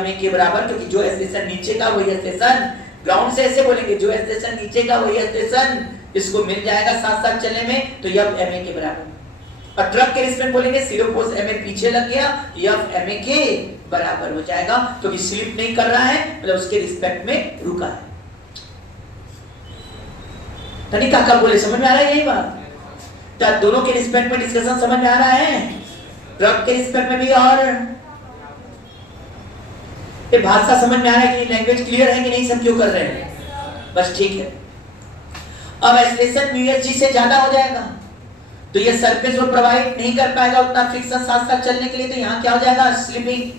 m के बराबर, क्योंकि जो एक्सेलरेशन नीचे का वही एक्सेलरेशन ग्राउंड से, ऐसे बोलेंगे जो एक्सेलरेशन नीचे का वही एक्सेलरेशन इसको मिल जाएगा साथ साथ चलने में, तो यह ma के बराबर। और ट्रक के रिस्पेक्ट बोलेंगे जीरो फोर्स ma पीछे लग गया, यह ma के बराबर हो जाएगा, क्योंकि स्लिप नहीं कर रहा है, मतलब उसके रिस्पेक्ट में रुका है। तनी काका बोले समझ में आ रहा है यही बात? तो दोनों के रिस्पेक्ट में डिस्कशन समझ में आ रहा है, ट्रक के रिस्पेक्ट में भी, और ये भाषा समझ में आ रहा है कि लैंग्वेज क्लियर है कि नहीं, सब क्यों कर रहे हैं, बस ठीक है। अब एक्सेलरेशन म्यूएस g से ज्यादा हो जाएगा, तो ये सरफेस को प्रोवाइड नहीं कर पाएगा उतना फ्रिक्शन साथ साथ चलने के लिए, तो यहाँ क्या हो जाएगा स्लिपिंग।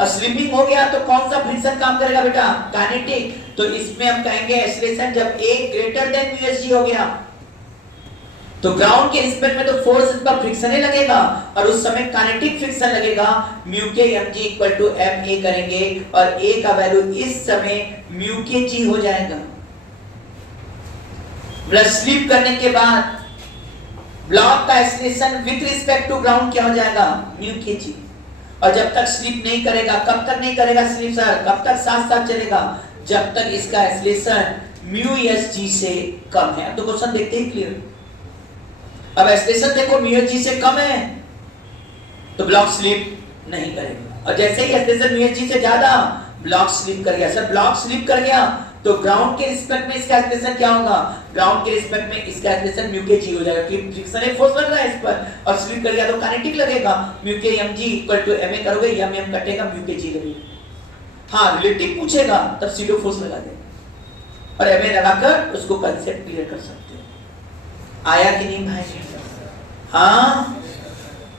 और स्लिपिंग हो गया तो कौन सा फ्रिक्शन काम करेगा बेटा, काइनेटिक। तो इसमें हम कहेंगे एक्सेलरेशन जब a greater than mu s g हो गया, तो ग्राउंड के रिस्पेक्ट में तो फोर्स इस पर फ्रिक्शन लगेगा, और उस समय काइनेटिक फ्रिक्शन लगेगा, म्यू के mg इक्वल टू ma करेंगे, और a का वैल्यू इस समय म्यू के g हो जाएगा। स्लिप करने के बाद ब्लॉक का acceleration with respect to ground क्या हो जाएगा म्यू के g। और जब तक स्लिप नहीं करेगा, कब तक नहीं करेगा स्लिप सर, कब तक साथ साथ चलेगा, जब तक इसका एक्सेलरेशन म्यू एस जी से कम है। तो क्वेश्चन देखते ही क्लियर। अब एक्सेलरेशन देखो म्यू एस जी से कम है तो ब्लॉक स्लिप नहीं करेगा, और जैसे ही एक्सेलरेशन म्यू एस जी से ज्यादा, ब्लॉक स्लिप कर गया। सर ब्लॉक स्लिप कर गया तो ग्राउंड के रिस्पेक्ट में इसका एक्सेलरेशन क्या होगा, ग्राउंड के रिस्पेक्ट में इसका एक्सेलरेशन म्यू के जी हो जाएगा, क्योंकि फ्रिक्शन फोर्स लग रहा है इस पर, और स्लिप कर गया तो काइनेटिक लगेगा, mu k m g equal to ma करोगे, एम एम कटेगा, म्यू के जी लगेगा। हाँ रिलेटिव पूछेगा तब सीडो फोर्स लगा देगा, और ma लगाकर उसको कंसेप्ट क्लियर कर सकते हो। आया कि नहीं भाई? हाँ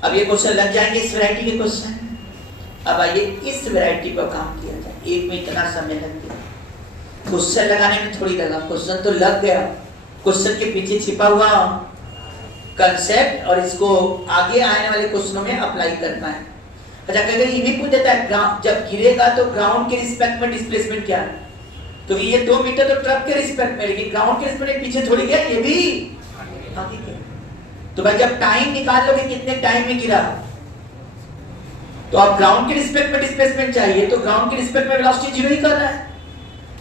अब ये क्वेश्चन लग जाएंगे इस वैरायटी के क्वेश्चन। अब आइए इस वैरायटी पर काम किया जाए। एक में इतना समय लग गया, क्वेश्चन लगाने में थोड़ी लगा, क्वेश्चन तो लग गया, क्वेश्चन के पीछे छिपा हुआ कंसेप्ट और इसको आगे आने वाले क्वेश्चनों में अप्लाई करना है। अच्छा कभी ये भी पूछ देता है जब गिरेगा तो ग्राउंड के रिस्पेक्ट में डिस्प्लेसमेंट क्या है, तो ये 2 मीटर तो ट्रक के रिस्पेक्ट में, लेकिन ग्राउंड के रिस्पेक्ट में पीछे थोड़ी गया, ये भी आगे गया। तो भाई जब टाइम निकाल लोगे कितने टाइम में गिरा, तो आप ग्राउंड के रिस्पेक्ट में डिस्प्लेसमेंट चाहिए, तो ग्राउंड के रिस्पेक्ट में वेलोसिटी जीरो ही कर रहा है,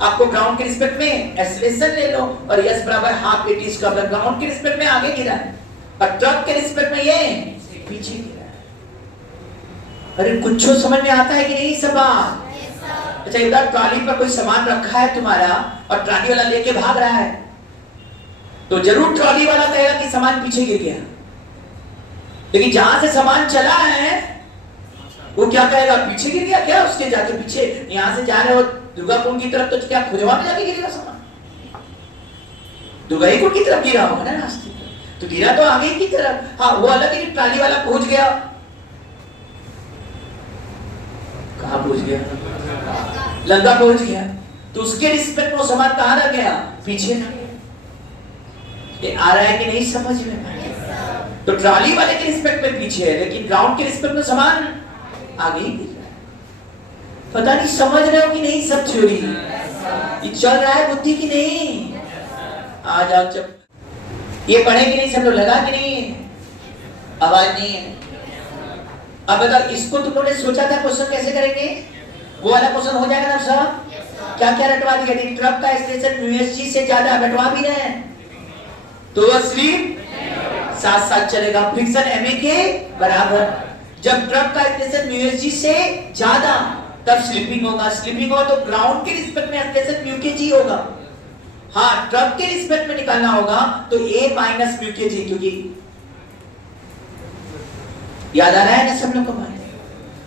आपको ग्राउंड के रिस्पेक्ट में एक्सेलरेशन ले लो, और यस बराबर हाफ एटी स्क्वायर, ग्राउंड के रिस्पेक्ट में आगे गिरा है और ट्रक के रिस्पेक्ट में ये पीछे गिरा है। अरे कुछ समझ में आता है कि नहीं सब बात? अच्छा, इधर ट्रॉली पर कोई सामान रखा है तुम्हारा और ट्रॉली वाला लेके भाग रहा है, तो जरूर ट्रॉली वाला कहेगा कि सामान पीछे गिर गया, लेकिन जहां से सामान चला है वो क्या कहेगा? पीछे गिर गया क्या? उसके जाके पीछे, यहां से जा रहे हो दुर्गाकुंड की तरफ, तो क्या खुजवा में जाके गिरेगा सामान? दुर्गाकुंड की तरफ गिरा होगा ना रास्ते पर, तो गिरा तो आगे की तरफ। हाँ, वो अलग है कि ट्रॉली वाला पहुंच गया, कहां पहुंच गया? लंका पहुंच गया, तो उसके रिस्पेक्ट में वो सामान कहां रह गया? पीछे रह गया। ये आ रहा है कि नहीं समझ में? तो ट्रॉली वाले के रिस्पेक्ट में पीछे है, लेकिन ग्राउंड के रिस्पेक्ट में सामान आगे ही गिर रहा है। पता नहीं समझ रहे हो कि नहीं सब थ्योरी? ये चल रहा है बुद्धि की नहीं? आ जाओ, जब ये पढ़े कि नहीं सब लोग? लगा कि नहीं? आवाज नहीं है। अब बताओ, इसको तुम लोगों ने सोचा था क्वेश्चन कैसे करेंगे? वो वाला क्वेश्चन हो जाएगा ना सब? क्या क्या रटवा दिया? ट्रक का एक्सेलरेशन यूएसजी से ज्यादा रटवा भी रहे हैं, तो स्लिप साथ साथ चलेगा, फ्रिक्शन एमए के बराबर। जब ट्रक का एक्सेलरेशन यूएसजी से ज्यादा, तब स्लिपिंग होगा। स्लिपिंग होगा तो ग्राउंड के रिस्पेक्ट में एक्सेलरेशन म्यू के जी होगा। हाँ, ट्रक के रिस्पेक्ट में निकालना होगा तो ए माइनस म्यू के जी, क्योंकि याद आ रहा है ना सब लोग को बात?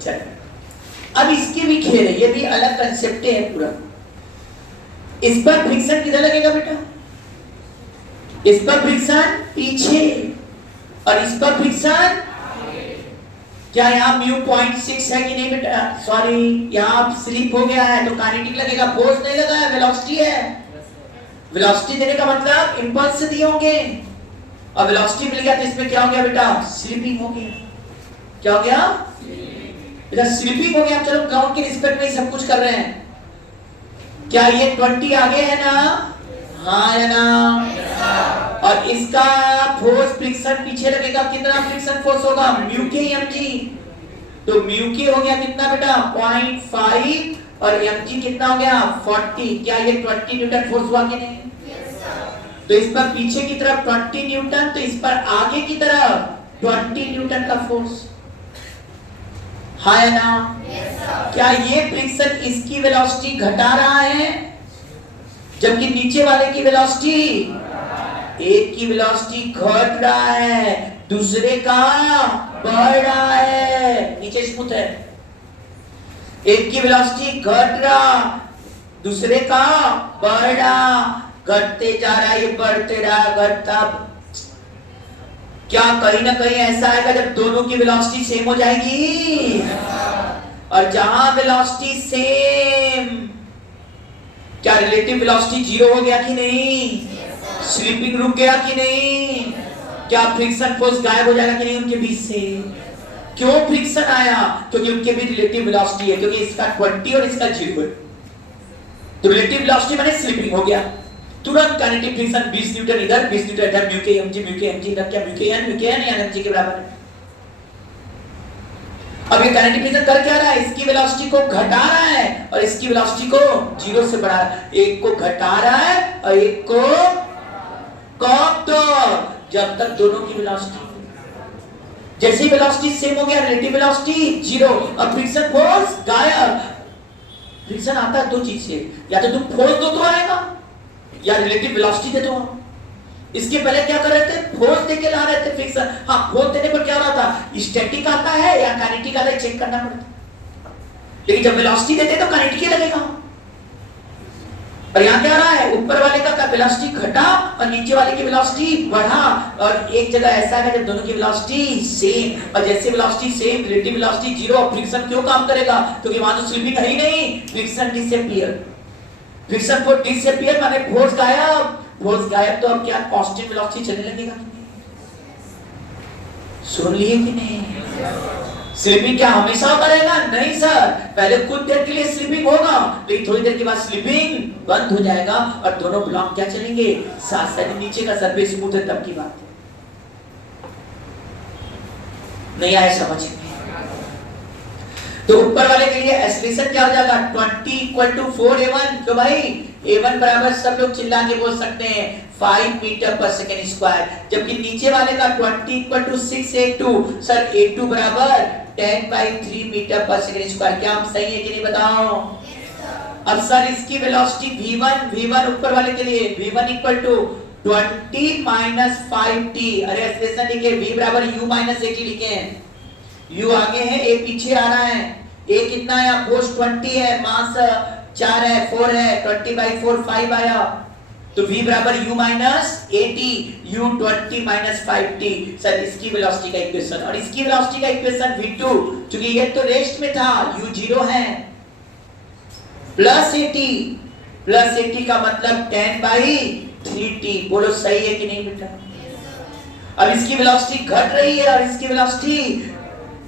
चलिए, अब इसके भी खेल है, ये भी अलग कंसेप्ट है पूरा। इस पर फ्रिक्शन किधर लगेगा बेटा? इस पर फ्रिक्शन पीछे, और इस पर फ्रिक्शन क्या? यहाँ म्यू 0.6 है कि नहीं बेटा? सॉरी, यहाँ स्लिप हो गया है तो काइनेटिक लगेगा, फोर्स नहीं लगा है, वेलोसिटी है। वेलोसिटी देने का मतलब इंपल्स दिए होंगे, और वेलोसिटी मिल गया तो इसमें क्या हो गया बेटा? स्लिपिंग हो गया। क्या हो गया बेटा? स्लिपिंग हो गया। चलो ग्राउंड के रिस्पेक्ट में सब कुछ कर रहे हैं। क्या ये 20 आगे है ना? हाँ है ना? और इसका फोर्स फ्रिक्शन पीछे लगेगा, कितना फ्रिक्शन फोर्स होगा? म्यू के mg, तो म्यू के हो गया कितना बेटा? 0.5, और mg कितना हो गया? 40। क्या ये 20 न्यूटन फोर्स हुआ कि नहीं? तो इस पर पीछे की तरफ 20 न्यूटन, तो इस पर आगे की तरफ 20 न्यूटन का फोर्स, है ना? क्या ये फ्रिक्शन इसकी वेलोसिटी घटा रहा है, जबकि नीचे वाले की वेलोसिटी, एक की वेलोसिटी घट रहा है, दूसरे का बढ़ रहा है। नीचे स्मूथ है, एक की वेलोसिटी घट रहा, दूसरे का बढ़ रहा, घटते जा रहा है, ये बढ़ते रहा, घटता। क्या कहीं ना कहीं ऐसा आएगा जब दोनों की वेलोसिटी सेम हो जाएगी? और जहां वेलोसिटी सेम, क्या रिलेटिव वेलोसिटी जीरो हो गया कि नहीं? स्लिपिंग रुक गया कि नहीं? क्या फ्रिक्शन फोर्स गायब हो जाएगा कि नहीं उनके बीच से? क्यों फ्रिक्शन आया? क्योंकि उनके बीच रिलेटिव वेलोसिटी है, क्योंकि इसका 20 और इसका 0 है, तो रिलेटिव वेलोसिटी माने स्लिपिंग हो गया। तुरंत काइनेटिक फ्रिक्शन 20 न्यूटन इधर, 20 न्यूटन इधर, म्यू के mg इधर, क्या म्यू के n या mg के बराबर है। अब ये काइनेटिक फ्रिक्शन कर क्या रहा है? इसकी वेलोसिटी को घटा रहा है और इसकी वेलोसिटी को 0 से बढ़ा रहा है। एक को घटा रहा है और एक को कब? तो जब तक दोनों की वेलोसिटी, जैसे ही वेलोसिटी सेम हो गया, रिलेटिव वेलोसिटी 0 और फ्रिक्शन फोर्स गायब। फ्रिक्शन आता है दो चीज से, या तो तुम फोर्स दो तो आएगा, या रिलेटिव वेलोसिटी दे दो। इसके पहले क्या कर रहे थे? फोर्स देके ला रहे थे फ्रिक्शन। हाँ, फोर्स देने पर क्या हो रहा था? स्टैटिक आता है या काइनेटिक आता है, चेक करना पड़ता। लेकिन जब वेलोसिटी देते तो काइनेटिक ही लगेगा। और यहाँ क्या रहा है? ऊपर वाले का वेलोसिटी घटा और नीचे वाले की वेलोसिटी बढ़ा, और एक जगह ऐसा है जब दोनों की वेलोसिटी सेम, और जैसे velocity same, relative velocity 0, friction क्यों काम करेगा? क्योंकि वहां तो स्लिपिंग है ही नहीं, friction disappear. Friction force disappear माने फोर्स गायब। फोर्स गायब तो अब क्या कांस्टेंट वेलोसिटी चलने लगेगा कि नहीं? सुन लिए कि नहीं? स्लिपिंग क्या हमेशा होता रहेगा? नहीं सर, पहले कुछ देर के लिए स्लिपिंग होगा, लेकिन थोड़ी देर के बाद स्लिपिंग बंद हो जाएगा और दोनों ब्लॉक क्या चलेंगे? साथ साथ। नीचे का सरफेस स्मूथ है तब की बात है। नहीं आया समझ में? तो ऊपर वाले के लिए एक्सप्रेशन क्या हो जाएगा 20 इक्वल टू 4a1। तो भाई a1 बराबर सब लोग चिल्ला के बोल सकते हैं 5 मीटर पर सेकेंड स्क्वायर, जबकि नीचे वाले का 20 equal to 6a2। Sir a2 बराबर 10/3 मीटर पर सेकेंड स्क्वायर। क्या हम सही है कि नहीं बताओ? अब सर इसकी वेलोसिटी v1 ऊपर वाले के लिए v1 equal to 20 minus 5t। अरे एक्सप्रेशन लिखे v बराबर u माइनस 80 लिखे हैं। u आगे है, a पीछे आ रहा है। a कितना है? फोर्स 20 है, मास 4 है, 4 है, 20/4 5 आया। तो v बराबर u minus 80, u 20 minus 5t। Sir इसकी वेलोसिटी का इक्वेशन, और इसकी वेलोसिटी का इक्वेशन v2, क्योंकि ये तो रेस्ट में था, u 0 है, प्लस 80 का मतलब 10/3t। बोलो सही है कि नहीं बेटा? अब इसकी वेलोसिटी घट रही है और इसकी वेलोसिटी,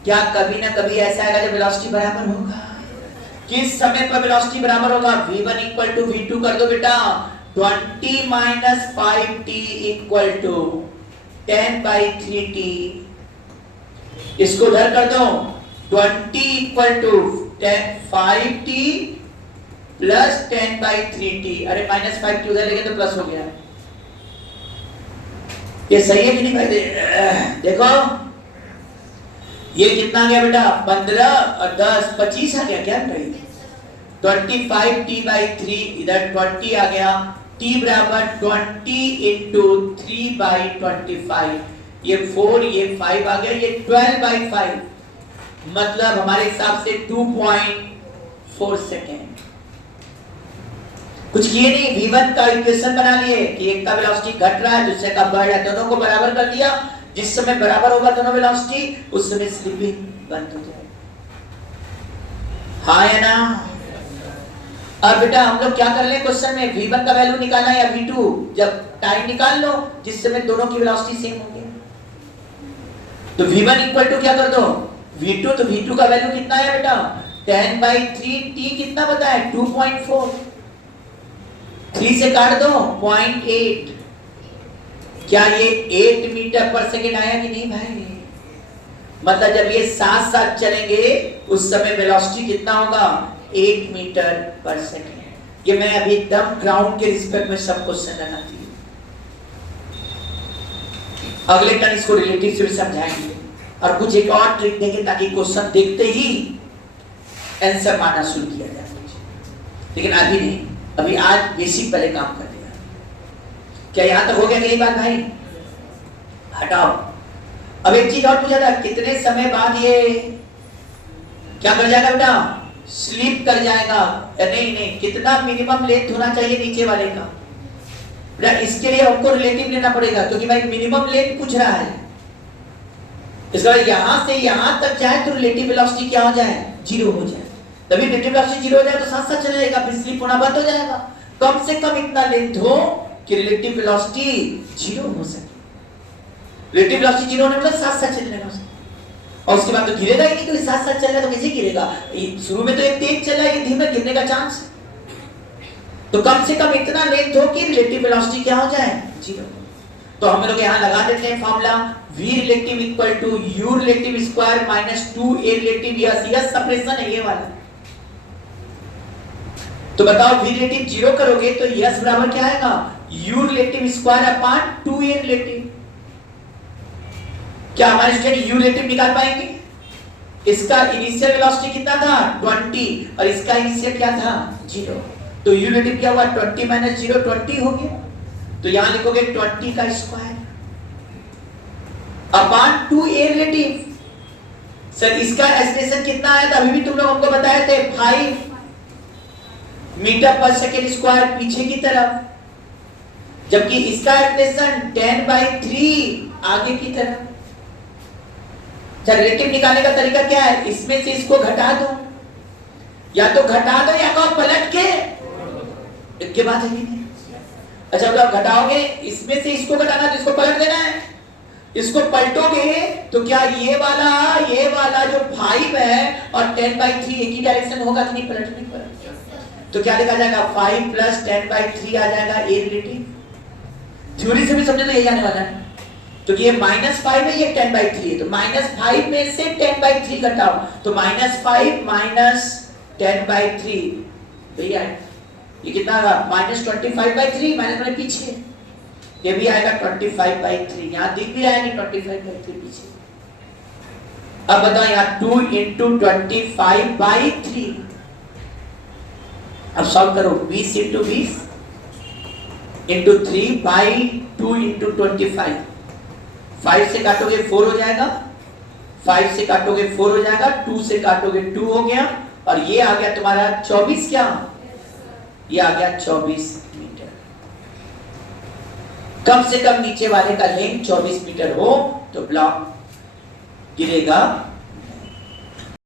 क्या कभी ना कभी ऐसा आएगा जब वेलोसिटी बराबर होगा? किस समय पर वेलोसिटी बराबर होगा? v1 इक्वल टू v2 कर दो बेटा, 20 minus 5t equal to 10/3t। इसको उधर कर दो, 20 equal to 5t plus 10/3t। अरे माइनस 5t उधर लेके तो प्लस हो गया। ये सही है कि नहीं भाई? देखो ये कितना आ गया बेटा? 15 और 10 25 आ गया क्या भाई? 25t/3, इधर 20 आ गया, t बराबर 20 इंटू 3/25। ये 4 ये 5 आ गया, ये 12/5, मतलब हमारे हिसाब से 2.4 सेकेंड। कुछ किए नहीं, v1 का इक्वेशन बना लिए कि एक का वेलोसिटी घट रहा है, दूसरे का बढ़ रहा है, दोनों को बराबर कर दिया। जिस समय बराबर होगा दोनों वेलोसिटी, उस समय स्लिपिंग बंद हो जाएगी। हाँ या ना? अब बेटा हम लोग क्या कर ले क्वेश्चन में, v1 का वैल्यू निकालना या v2? जब टाइम निकाल लो जिस समय दोनों की वेलोसिटी सेम होगी, तो v1 इक्वल टू क्या कर दो v2। तो v2 का वैल्यू कितना है बेटा? 10/3, t कितना पता है? 2.4, 3 से काट दो 0.8। क्या ये 8 मीटर पर सेकेंड आया कि नहीं भाई? मतलब जब ये साथ साथ चलेंगे उस समय वेलोसिटी कितना होगा? 8 मीटर पर सेकेंड। ये मैं अभी एकदम ग्राउंड के रिस्पेक्ट में सब क्वेश्चन लगाती हूँ। अगले टर्न इसको रिलेटिव से भी समझाएंगे और कुछ एक और ट्रिक देंगे ताकि क्वेश्चन देखते ही आंसर मारना शुरू किया जाए। लेकिन अभी नहीं, अभी आज बेसिक पहले काम कर। क्या यहां तक हो गया मेरी बात भाई? हटाओ। अब एक चीज और पूछा था, कितने समय बाद ये क्या कर जाएगा बेटा? स्लिप कर जाएगा। नहीं, कितना मिनिमम लेंथ होना चाहिए नीचे वाले का बेटा? इसके लिए हमको रिलेटिव लेना पड़ेगा, क्योंकि भाई मिनिमम लेंथ पूछ रहा है। इसका यहां से यहां तक जाए तो रिलेटिव वेलोसिटी क्या हो जाए? 0 हो जाए। तभी रिलेटिव वेलोसिटी 0 हो जाए तो साथ साथ चलेगा, फिर स्लिप होना बंद हो जाएगा। कम से कम इतना लेंथ हो कि रिलेटिव वेलोसिटी 0 हो सके। रिलेटिव वेलोसिटी 0 होने मतलब साथ साथ चलने लगा, और उसके बाद तो गिरेगा ही नहीं, क्योंकि साथ साथ चल रहा है तो कैसे गिरेगा? शुरू में तो एक तेज चल रहा है, ये धीमे गिरने का चांस है। तो कम से कम इतना लेंथ हो कि रिलेटिव वेलोसिटी क्या हो जाए? 0। तो हम लोग यहाँ लगा देते हैं formula, v relative equal to u relative square minus 2a relative. Expression है ये वाला। तो बताओ v रिलेटिव 0 करोगे तो यस बराबर क्या आएगा? u relative square upon 2a relative. क्या हमारे स्टूडेंट u रिलेटिव निकाल पाएंगे? इसका इनिशियल वेलोसिटी कितना था? 20, और इसका इनिशियल क्या था? 0। तो u रिलेटिव क्या हुआ? 20 माइनस 0 20 हो गया। तो यहां लिखोगे 20 का square upon 2a relative. Sir इसका एक्सप्रेशन कितना आया था? अभी भी तुम लोग हमको बताए थे 5 मीटर पर सेकेंड स्क्वायर पीछे की तरफ, जबकि इसका एक्सप्रेशन 10/3 आगे की तरफ। रिलेटिव निकालने का तरीका क्या है? इसमें से इसको घटा दो, या तो घटा दो या कहो पलट के, इसके बाद है नहीं। अच्छा मतलब घटाओगे, इसमें से इसको घटाना तो इसको पलट देना है। इसको पलटोगे तो क्या ये वाला जो 5 है और 10/3 एक ही डायरेक्शन होगा कि नहीं? पलटने पर तो क्या लिखा जाएगा? 5 प्लस 10/3 आ जाएगा a रिलेटिव। थ्योरी से भी समझे तो यही आने वाला है। तो ये -5 है, ये 10/3 है, तो -5 में से 10/3 घटाओ, तो -5 माइनस 10/3 भैया ये कितना आएगा -25/3 माइनस मैंने पीछे ये भी आएगा 25/3, यहाँ दिख भी रहा है नहीं 25/3 पीछे। अब बताओ यहाँ 2 × 25/3, अब सॉल्व करो 20 × 20 × 3/2 × 25, 5 से काटोगे 4 हो जाएगा, 5 से काटोगे 4 हो जाएगा, 2 से काटोगे 2 हो गया, और ये आ गया तुम्हारा 24, क्या ये आ गया 24 मीटर। कम से कम नीचे वाले का लेंथ 24 मीटर हो तो ब्लॉक गिरेगा